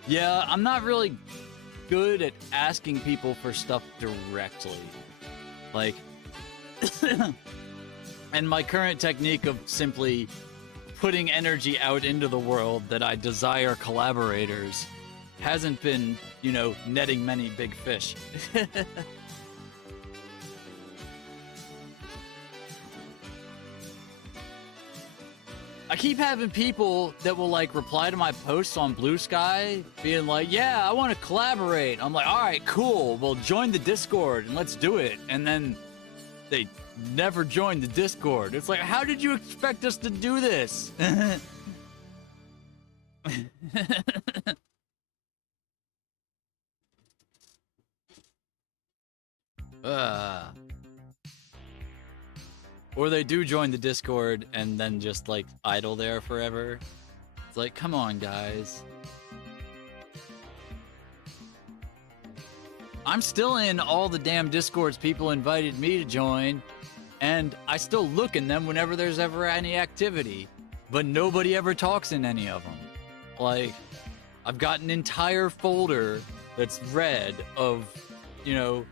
Yeah, I'm not really good at asking people for stuff directly. Like, and my current technique of simply putting energy out into the world that I desire collaborators hasn't been, you know, netting many big fish. I keep having people that will, like, reply to my posts on Blue Sky being like, yeah, I want to collaborate. I'm like, all right, cool. Well, join the Discord and let's do it. And then they never joined the Discord. It's like, how did you expect us to do this? Or they do join the Discord and then just like idle there forever. It's like, come on, guys. I'm still in all the damn Discords people invited me to join, and I still look in them whenever there's ever any activity, but nobody ever talks in any of them. Like, I've got an entire folder that's red of, you know,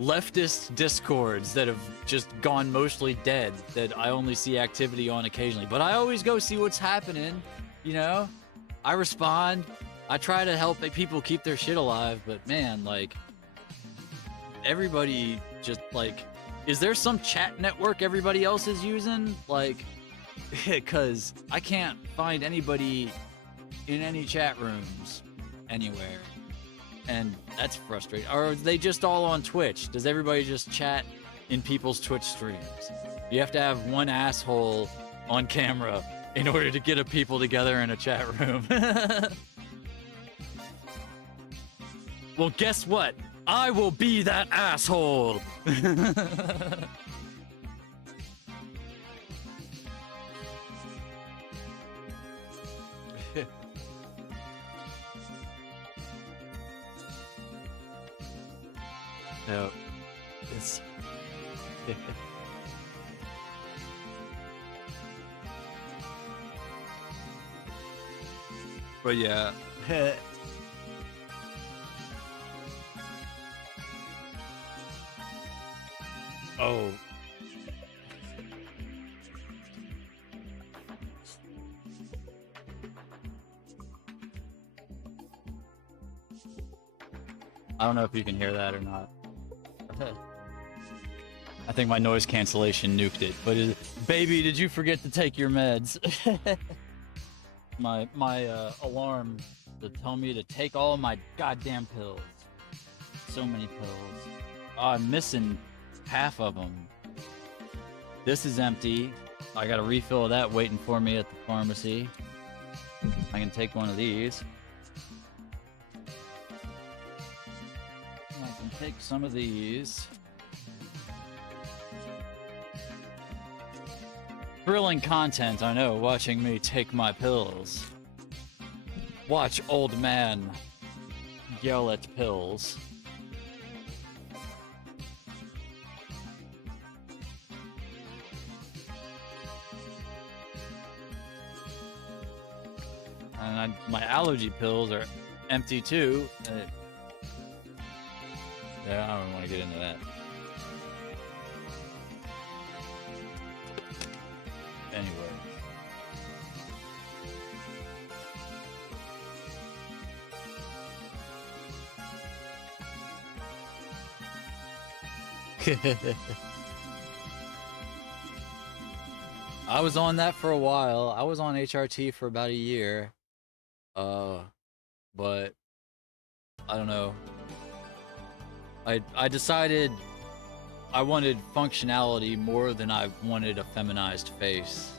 leftist Discords that have just gone mostly dead, that I only see activity on occasionally. But I always go see what's happening, you know? I respond. I try to help people keep their shit alive, but man, like, everybody just, like, is there some chat network everybody else is using? Like, because I can't find anybody in any chat rooms anywhere. And that's frustrating. Or are they just all on Twitch? Does everybody just chat in people's Twitch streams? You have to have one asshole on camera in order to get a people together in a chat room. Well, guess what? I will be that asshole. No, it's but yeah. Oh. I don't know if you can hear that or not. I think my noise cancellation nuked it, but baby, did you forget to take your meds? my alarm to tell me to take all my goddamn pills. So many pills. Oh, I'm missing half of them. This is empty. I got a refill of that waiting for me at the pharmacy. I can take one of these. I can take some of these. Thrilling content, I know, watching me take my pills. Watch old man yell at pills. And my allergy pills are empty too. Yeah, I don't want to get into that. Anyway. I was on that for a while. I was on HRT for about a year. But I don't know. I decided I wanted functionality more than I wanted a feminized face,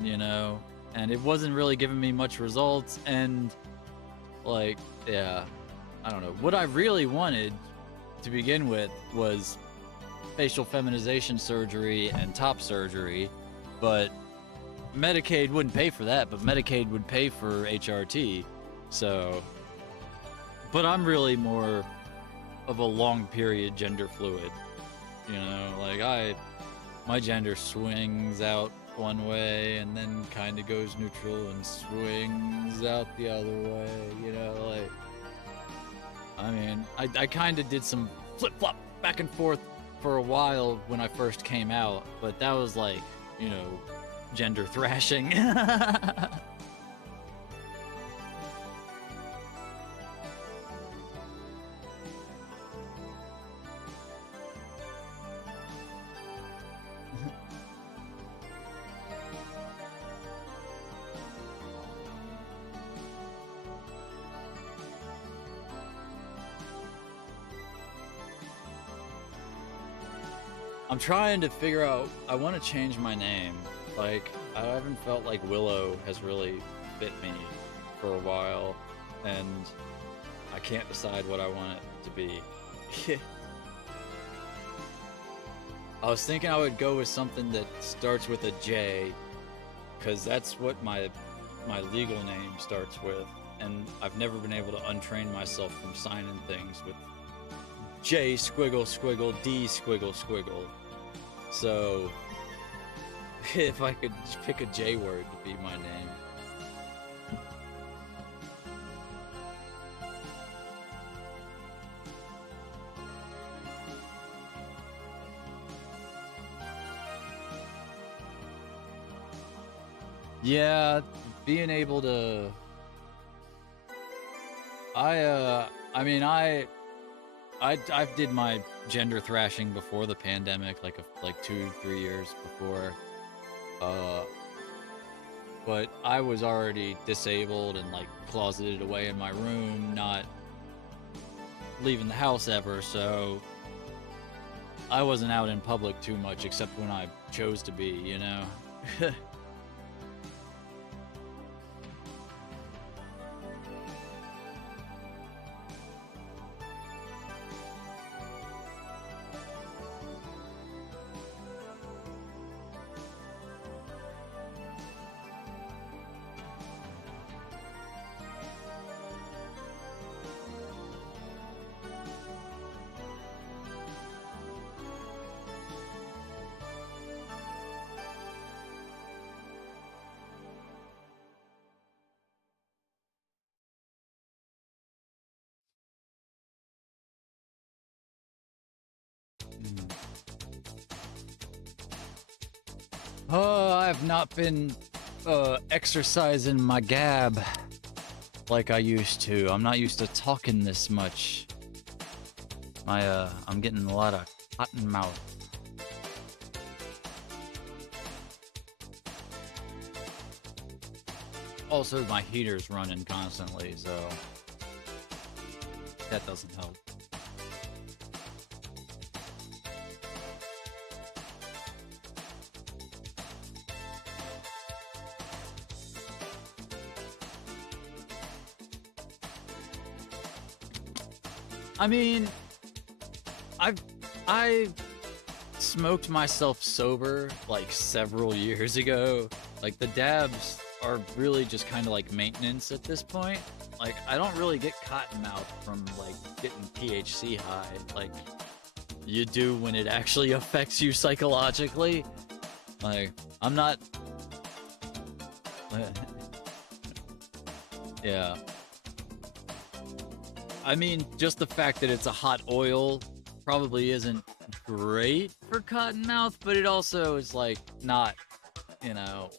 you know? And it wasn't really giving me much results, and like, yeah, I don't know. What I really wanted to begin with was facial feminization surgery and top surgery, but Medicaid wouldn't pay for that, but Medicaid would pay for HRT, so... But I'm really more of a long period gender fluid, you know, like my gender swings out one way and then kind of goes neutral and swings out the other way, you know, like, I mean, I kind of did some flip-flop back and forth for a while when I first came out, but that was like, you know, gender thrashing. I'm trying to figure out, I want to change my name. Like, I haven't felt like Willow has really fit me for a while, and I can't decide what I want it to be. I was thinking I would go with something that starts with a J, because that's what my legal name starts with, and I've never been able to untrain myself from signing things with J squiggle squiggle D squiggle squiggle. So if I could pick a J word to be my name. Yeah, being able to I mean I did my gender thrashing before the pandemic, like 2-3 years before. But I was already disabled and like closeted away in my room, not leaving the house ever, so I wasn't out in public too much except when I chose to be, you know? Oh, I've not been exercising my gab like I used to. I'm not used to talking this much. I'm getting a lot of cotton mouth. Also, my heater's running constantly, so that doesn't help. I mean, I smoked myself sober like several years ago. Like the dabs are really just kind of like maintenance at this point. Like I don't really get cotton mouth from like getting THC high like you do when it actually affects you psychologically. Like I'm not yeah. I mean, just the fact that it's a hot oil probably isn't great for cottonmouth, but it also is like not, you know,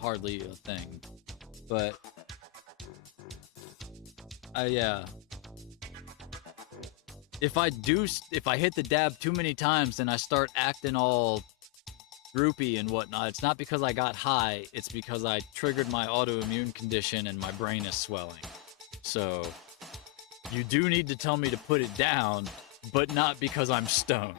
hardly a thing. But yeah. If I hit the dab too many times, then I start acting all droopy and whatnot. It's not because I got high, it's because I triggered my autoimmune condition and my brain is swelling. So you do need to tell me to put it down, but not because I'm stoned.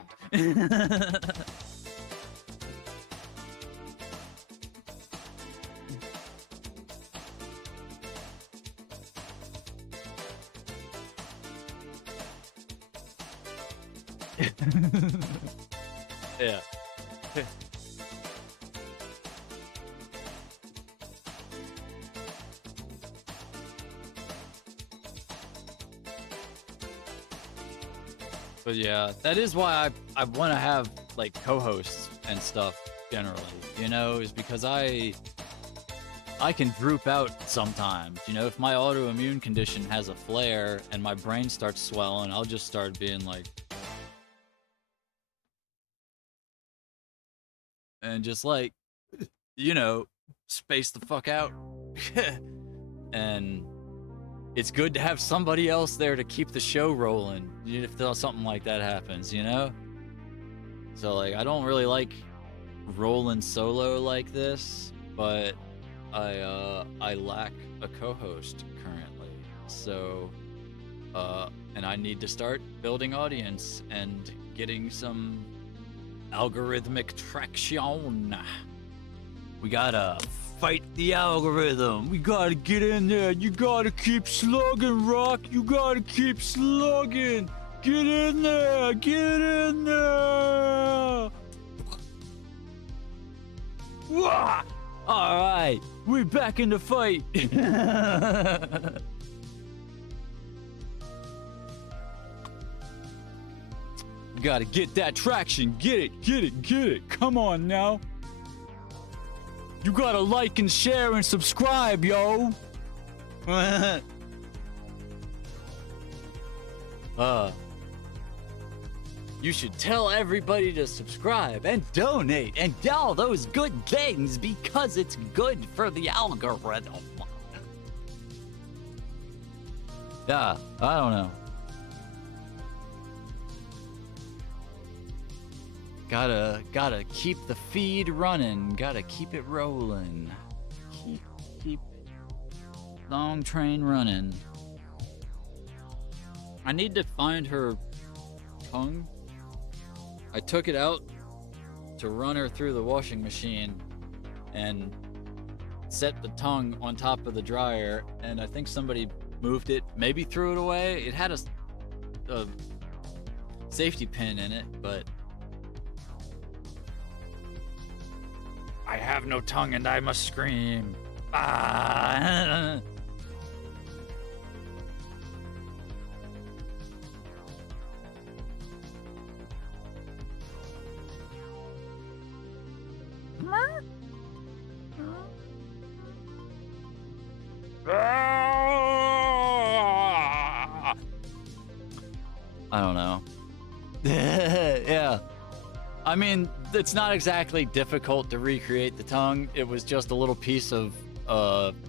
Yeah. But yeah, that is why I want to have like co-hosts and stuff generally, you know, is because I can droop out sometimes, you know, if my autoimmune condition has a flare and my brain starts swelling, I'll just start being like, and just like, you know, space the fuck out. And it's good to have somebody else there to keep the show rolling if something like that happens, you know? So like I don't really like rolling solo like this, but I lack a co-host currently. So and I need to start building audience and getting some algorithmic traction. We gotta fight the algorithm. We gotta get in there. You gotta keep slugging, Rock. You gotta keep slugging. Get in there! Get in there! Wah! All right, we're back in the fight. Gotta get that traction. Get it, get it, get it. Come on now. You gotta like and share and subscribe, yo. You should tell everybody to subscribe and donate and do all those good things because it's good for the algorithm. Yeah, I don't know. Gotta keep the feed running. Gotta keep it rolling. Keep long train running. I need to find her tongue. I took it out to run her through the washing machine and set the tongue on top of the dryer, and I think somebody moved it, maybe threw it away. It had a safety pin in it, but I have no tongue and I must scream. Ah! I don't know. Yeah. I mean, it's not exactly difficult to recreate the tongue. It was just a little piece of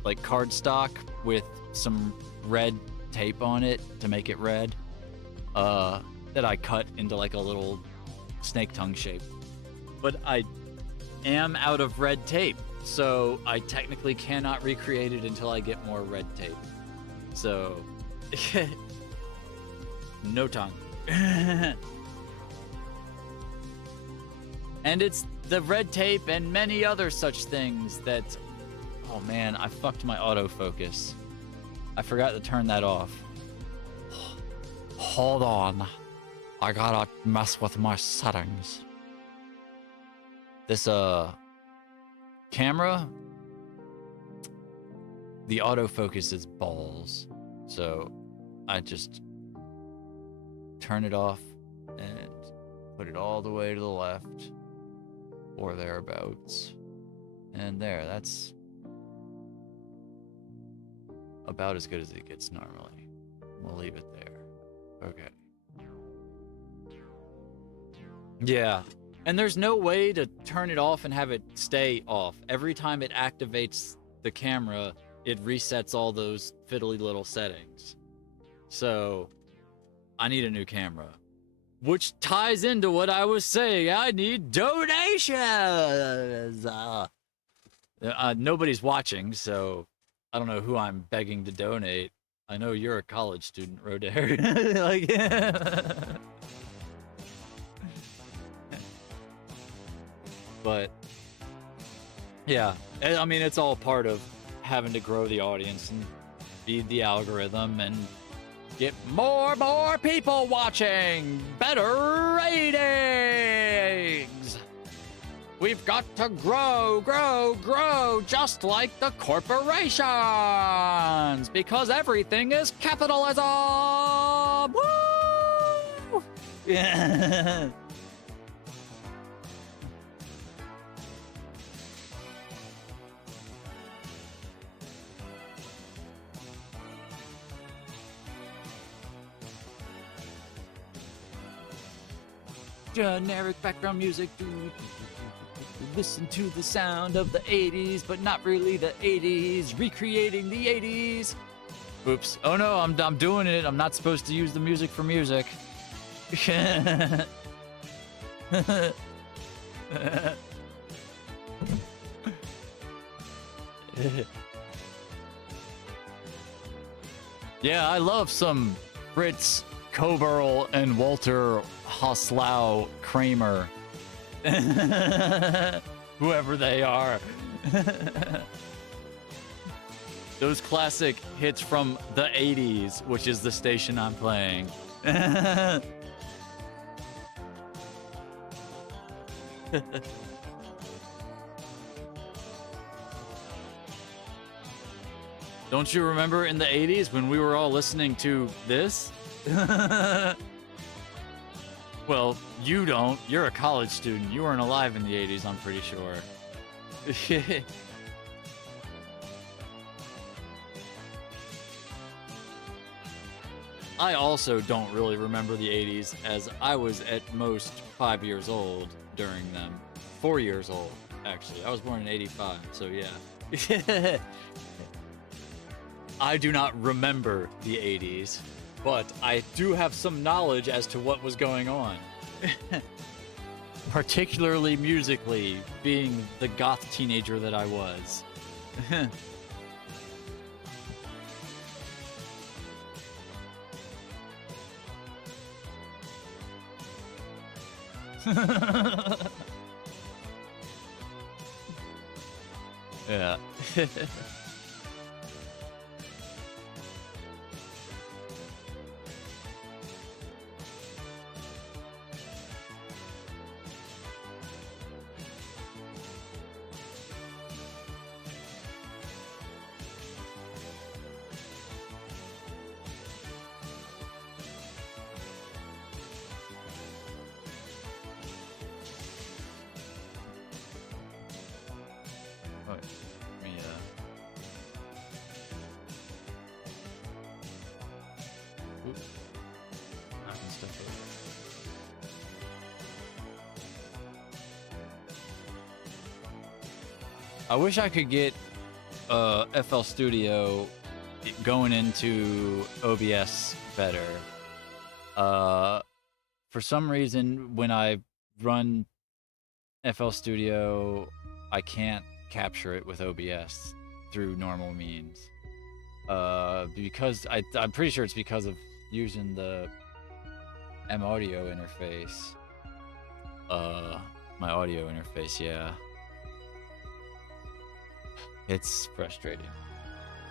like cardstock with some red tape on it to make it red, that I cut into like a little snake tongue shape. But I am out of red tape, so I technically cannot recreate it until I get more red tape. So no tongue. And it's the red tape and many other such things that... Oh man, I fucked my autofocus. I forgot to turn that off. Hold on. I gotta mess with my settings. This, camera... The autofocus is balls. So, I just... turn it off and put it all the way to the left. Or thereabouts. And there, that's about as good as it gets normally. We'll leave it there. Okay. Yeah. And there's no way to turn it off and have it stay off. Every time it activates the camera, it resets all those fiddly little settings. So, I need a new camera. Which ties into what I was saying. I need donations. Nobody's watching, so I don't know who I'm begging to donate. I know you're a college student, Roder. Like, but yeah, I mean, it's all part of having to grow the audience and feed the algorithm and get more people watching! Better ratings! We've got to grow, just like the corporations! Because everything is capitalism! Woo! Yeah. Generic background music. Listen to the sound of the 80s, but not really the 80s. Recreating the 80s. Oops. Oh no, I'm doing it. I'm not supposed to use the music for music. Yeah, I love some Fritz Coburl and Walter Haslau Kramer. Whoever they are. Those classic hits from the 80s, which is the station I'm playing. Don't you remember in the 80s when we were all listening to this? Well, you don't. You're a college student. You weren't alive in the 80s, I'm pretty sure. I also don't really remember the 80s, as I was at most 5 years old during them. 4 years old, actually. I was born in 85, so yeah. I do not remember the 80s, but I do have some knowledge as to what was going on. Particularly musically, being the goth teenager that I was. Yeah. I wish I could get FL Studio going into OBS better. For some reason, when I run FL Studio, I can't capture it with OBS through normal means. Because I'm pretty sure it's because of using the M-Audio interface. My audio interface, yeah. It's frustrating.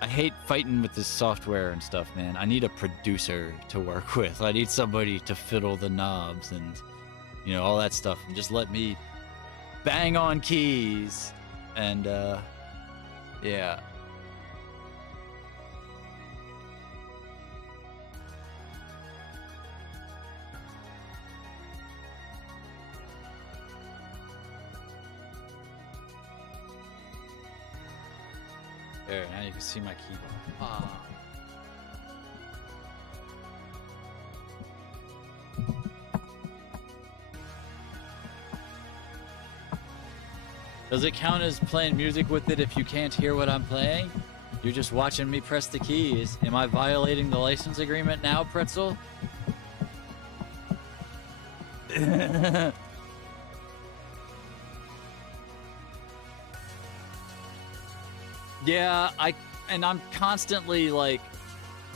I hate fighting with this software and stuff, man. I need a producer to work with. I need somebody to fiddle the knobs and, you know, all that stuff, and just let me bang on keys. And, yeah. There, now you can see my keyboard. Ah. Does it count as playing music with it if you can't hear what I'm playing? You're just watching me press the keys. Am I violating the license agreement now, Pretzel? Yeah, I'm constantly like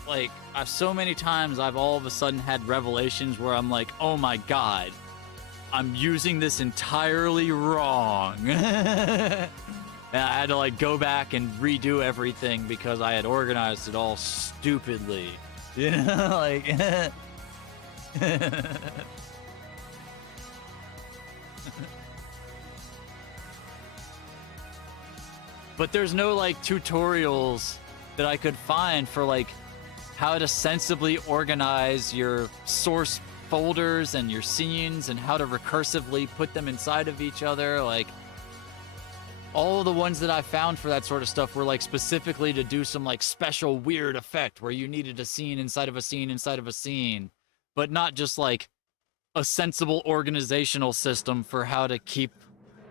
I've so many times I've all of a sudden had revelations where I'm like, oh my god, I'm using this entirely wrong. And I had to like go back and redo everything because I had organized it all stupidly. You know, like but there's no like tutorials that I could find for like how to sensibly organize your source folders and your scenes and how to recursively put them inside of each other. Like all of the ones that I found for that sort of stuff were like specifically to do some like special weird effect where you needed a scene inside of a scene inside of a scene, but not just like a sensible organizational system for how to keep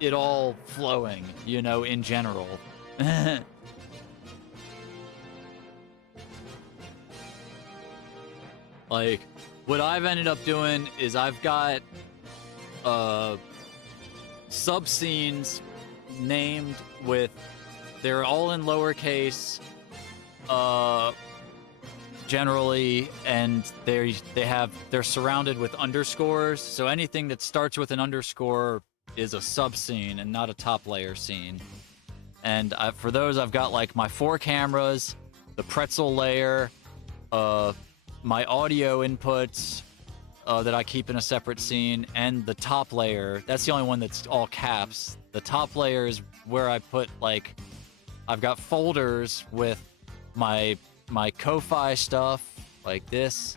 it all flowing, you know, in general. Like, what I've ended up doing is I've got sub-scenes named with, they're all in lowercase, generally, and they're surrounded with underscores, so anything that starts with an underscore is a sub-scene and not a top layer scene. And for those, I've got like my 4 cameras, the pretzel layer, my audio inputs that I keep in a separate scene, and the top layer. That's the only one that's all caps. The top layer is where I put, like, I've got folders with my Ko-Fi stuff, like this,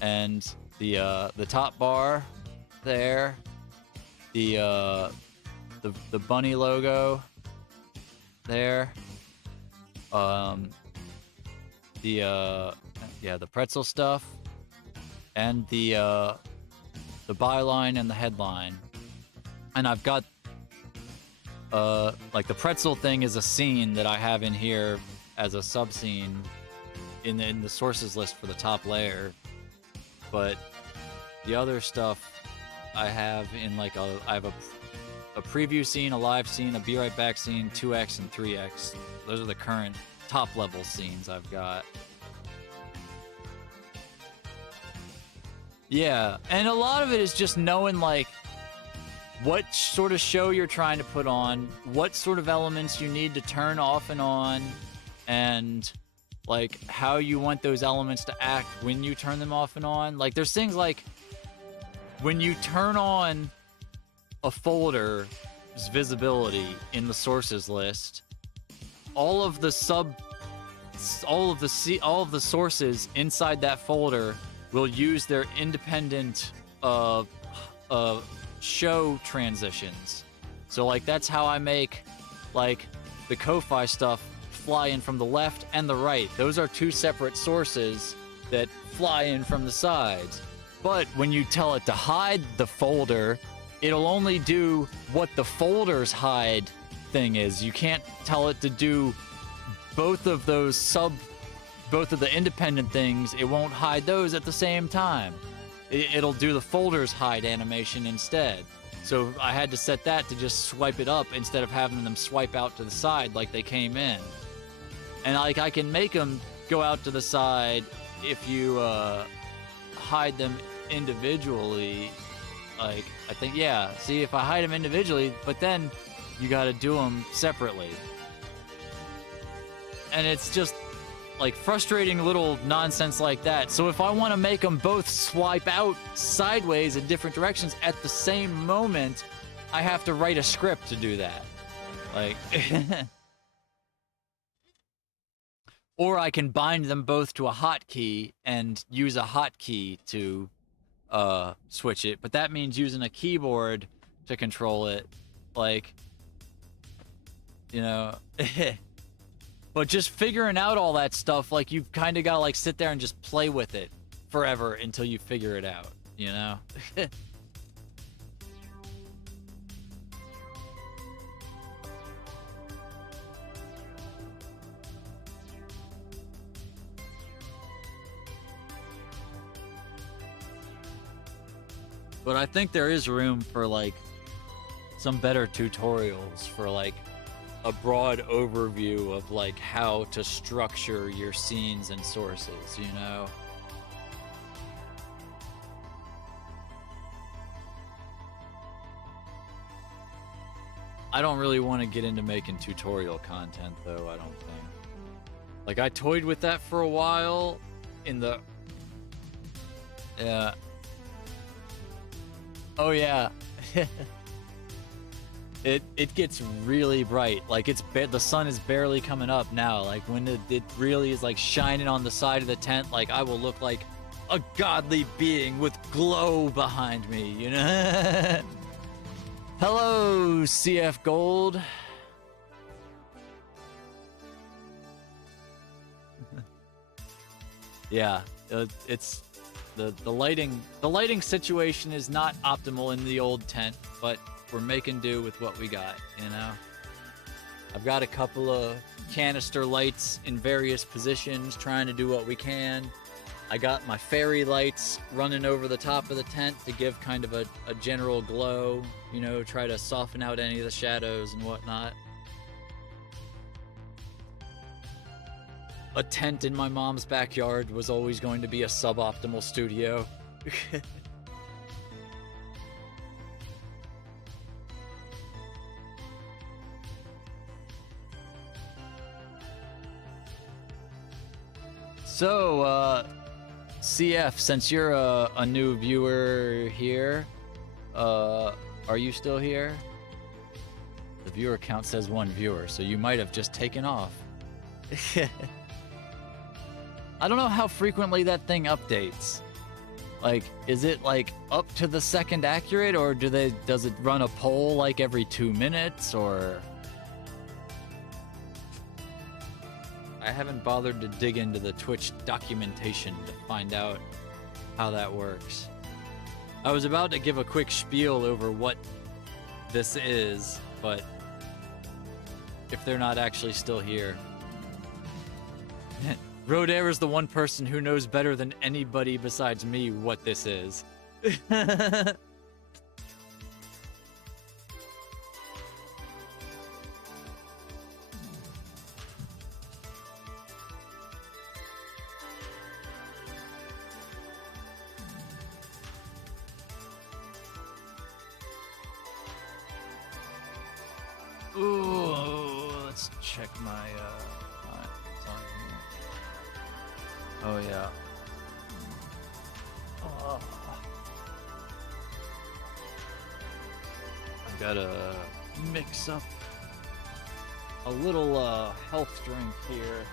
and the top bar there, the bunny logo there, the pretzel stuff, and the byline and the headline. And I've got like the pretzel thing is a scene that I have in here as a sub scene in the sources list for the top layer, but the other stuff I have in like I have a preview scene, a live scene, a be right back scene, 2x and 3x. Those are the current top level scenes I've got. Yeah, and a lot of it is just knowing like what sort of show you're trying to put on, what sort of elements you need to turn off and on, and like how you want those elements to act when you turn them off and on. Like there's things like when you turn on a folder's visibility in the sources list, all of the sources inside that folder will use their independent show transitions. So like that's how I make like the Ko-Fi stuff fly in from the left and the right. Those are two separate sources that fly in from the sides. But when you tell it to hide the folder, it'll only do what the folder's hide thing is. You can't tell it to do both of the independent things. It won't hide those at the same time. It'll do the folder's hide animation instead. So I had to set that to just swipe it up instead of having them swipe out to the side like they came in. And like I can make them go out to the side if you hide them individually. Like I think, yeah, see, if I hide them individually, but then you got to do them separately. And it's just like frustrating little nonsense like that. So if I want to make them both swipe out sideways in different directions at the same moment, I have to write a script to do that. Like, or I can bind them both to a hotkey and use a hotkey to switch it. But that means using a keyboard to control it. Like, you know. But just figuring out all that stuff, like, you've kind of got to, like, sit there and just play with it forever until you figure it out, you know? But I think there is room for, like, some better tutorials for, like, a broad overview of like how to structure your scenes and sources, you know? I don't really want to get into making tutorial content though, I don't think. Like I toyed with that for a while in the... Yeah. Oh yeah. It gets really bright. Like the sun is barely coming up now. Like when it really is like shining on the side of the tent, like I will look like a godly being with glow behind me, you know? Hello, CF Gold. Yeah, it's the lighting situation is not optimal in the old tent, but we're making do with what we got, you know? I've got a couple of canister lights in various positions trying to do what we can. I got my fairy lights running over the top of the tent to give kind of a general glow, you know, try to soften out any of the shadows and whatnot. A tent in my mom's backyard was always going to be a suboptimal studio. So, CF, since you're a new viewer here, are you still here? The viewer count says 1 viewer, so you might have just taken off. I don't know how frequently that thing updates. Like, is it like up to the second accurate, or does it run a poll like every 2 minutes, or? I haven't bothered to dig into the Twitch documentation to find out how that works. I was about to give a quick spiel over what this is, but if they're not actually still here. Rodair is the one person who knows better than anybody besides me what this is. Ooh, let's check my what's on here. Oh yeah. Oh. I've got to mix up a little health drink here.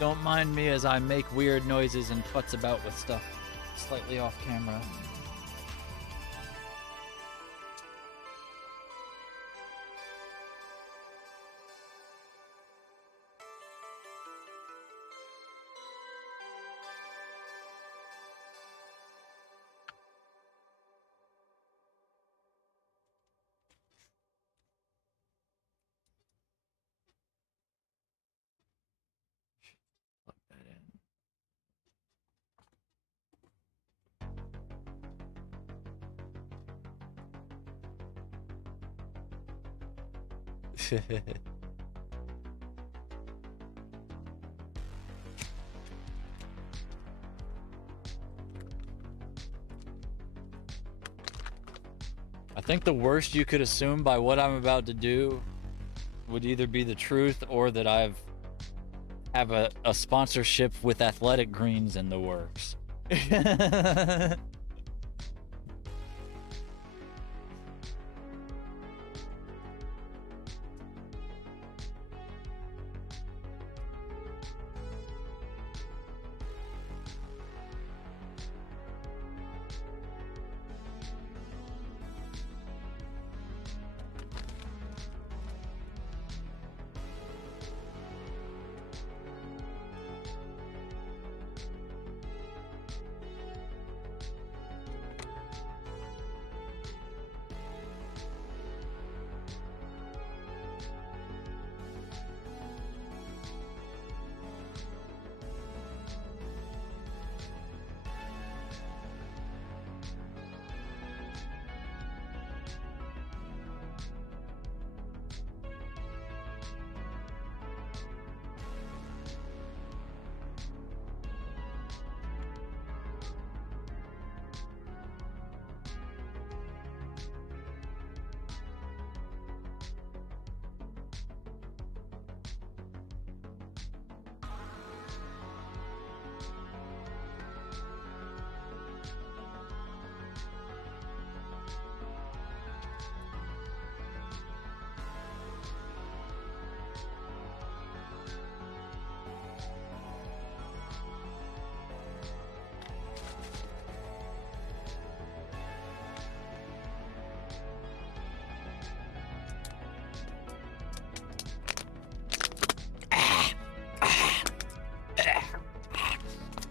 Don't mind me as I make weird noises and futz about with stuff slightly off camera. Plug that in. I think the worst you could assume by what I'm about to do would either be the truth or that I have a sponsorship with Athletic Greens in the works.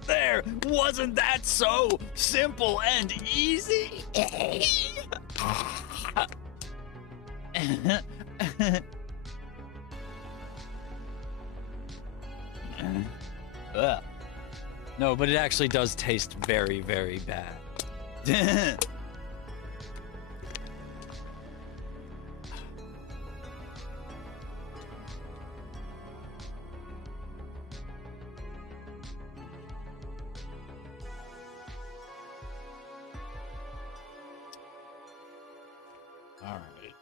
There! Wasn't that so simple and easy? No, but it actually does taste very, very bad. Alright.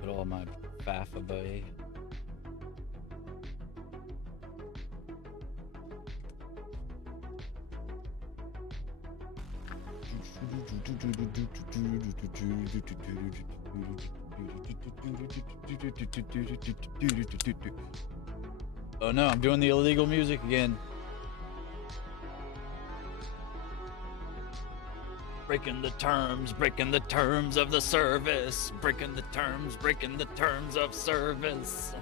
Put all my faff away. Oh no, I'm doing the illegal music again. Breaking the terms of the service. Breaking the terms of service.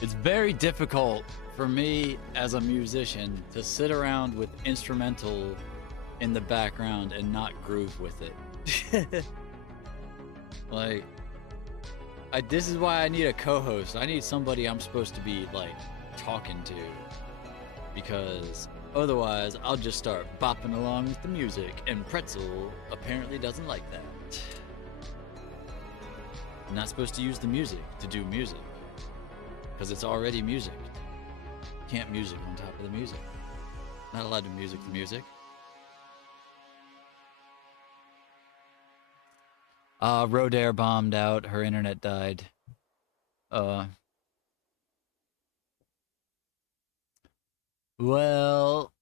It's very difficult for me as a musician to sit around with instrumental in the background and not groove with it. Like, this is why I need a co-host. I need somebody I'm supposed to be like talking to, because otherwise I'll just start bopping along with the music, and Pretzel apparently doesn't like that. I'm not supposed to use the music to do music, because it's already music. Can't music on top of the music. Not allowed to music the music. Rodair bombed out. Her internet died. Well,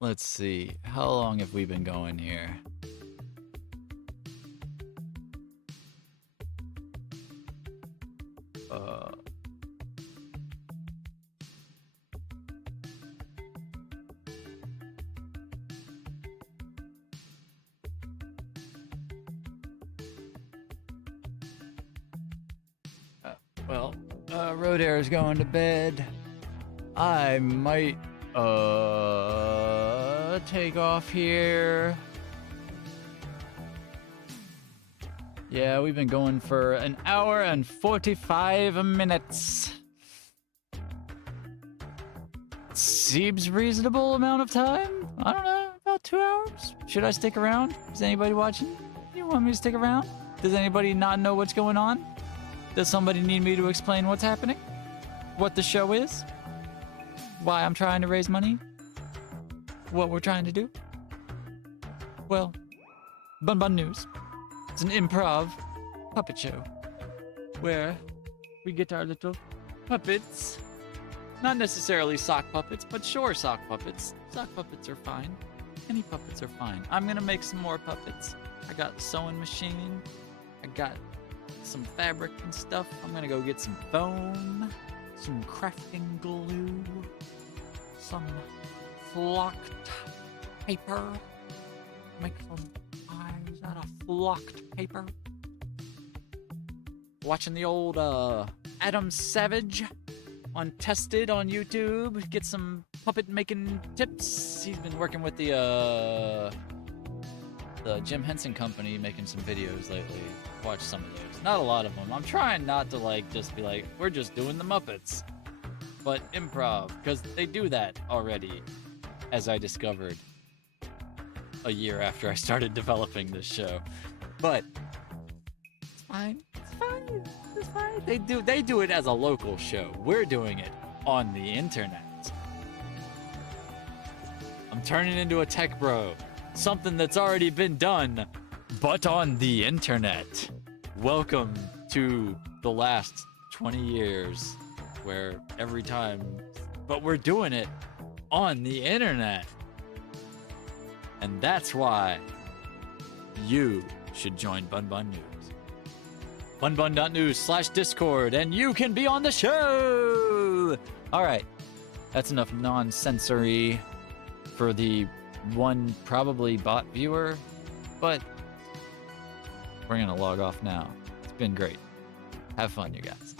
let's see. How long have we been going here? Rodair is going to bed. I might take off here. Yeah, we've been going for an hour and 45 minutes. Seems reasonable amount of time. I don't know, about 2 hours. Should I stick around? Is anybody watching? You want me to stick around? Does anybody not know what's going on? Does somebody need me to explain what's happening? What the show is? Why I'm trying to raise money? What we're trying to do? Well, Bun Bun News. It's an improv puppet show where we get our little puppets. Not necessarily sock puppets, but sure, sock puppets. Sock puppets are fine. Any puppets are fine. I'm gonna make some more puppets. I got a sewing machine. I got some fabric and stuff. I'm gonna go get some foam, some crafting glue, some flocked paper. Make some eyes out of flocked paper. Watching the old Adam Savage on Tested on YouTube. Get some puppet making tips. He's been working with the Jim Henson Company, making some videos lately. Watch some of those. Not a lot of them. I'm trying not to like just be like, we're just doing the Muppets, but improv, because they do that already, as I discovered a year after I started developing this show. But it's fine. It's fine. It's fine. They do it as a local show. We're doing it on the internet. I'm turning into a tech bro. Something that's already been done, but on the internet. Welcome to the last 20 years, where every time, but we're doing it on the internet. And that's why you should join Bun Bun News. bunbun.news/Discord, and you can be on the show! Alright, that's enough non-sensory for the one probably bot viewer, but we're gonna log off now. It's been great. Have fun, you guys.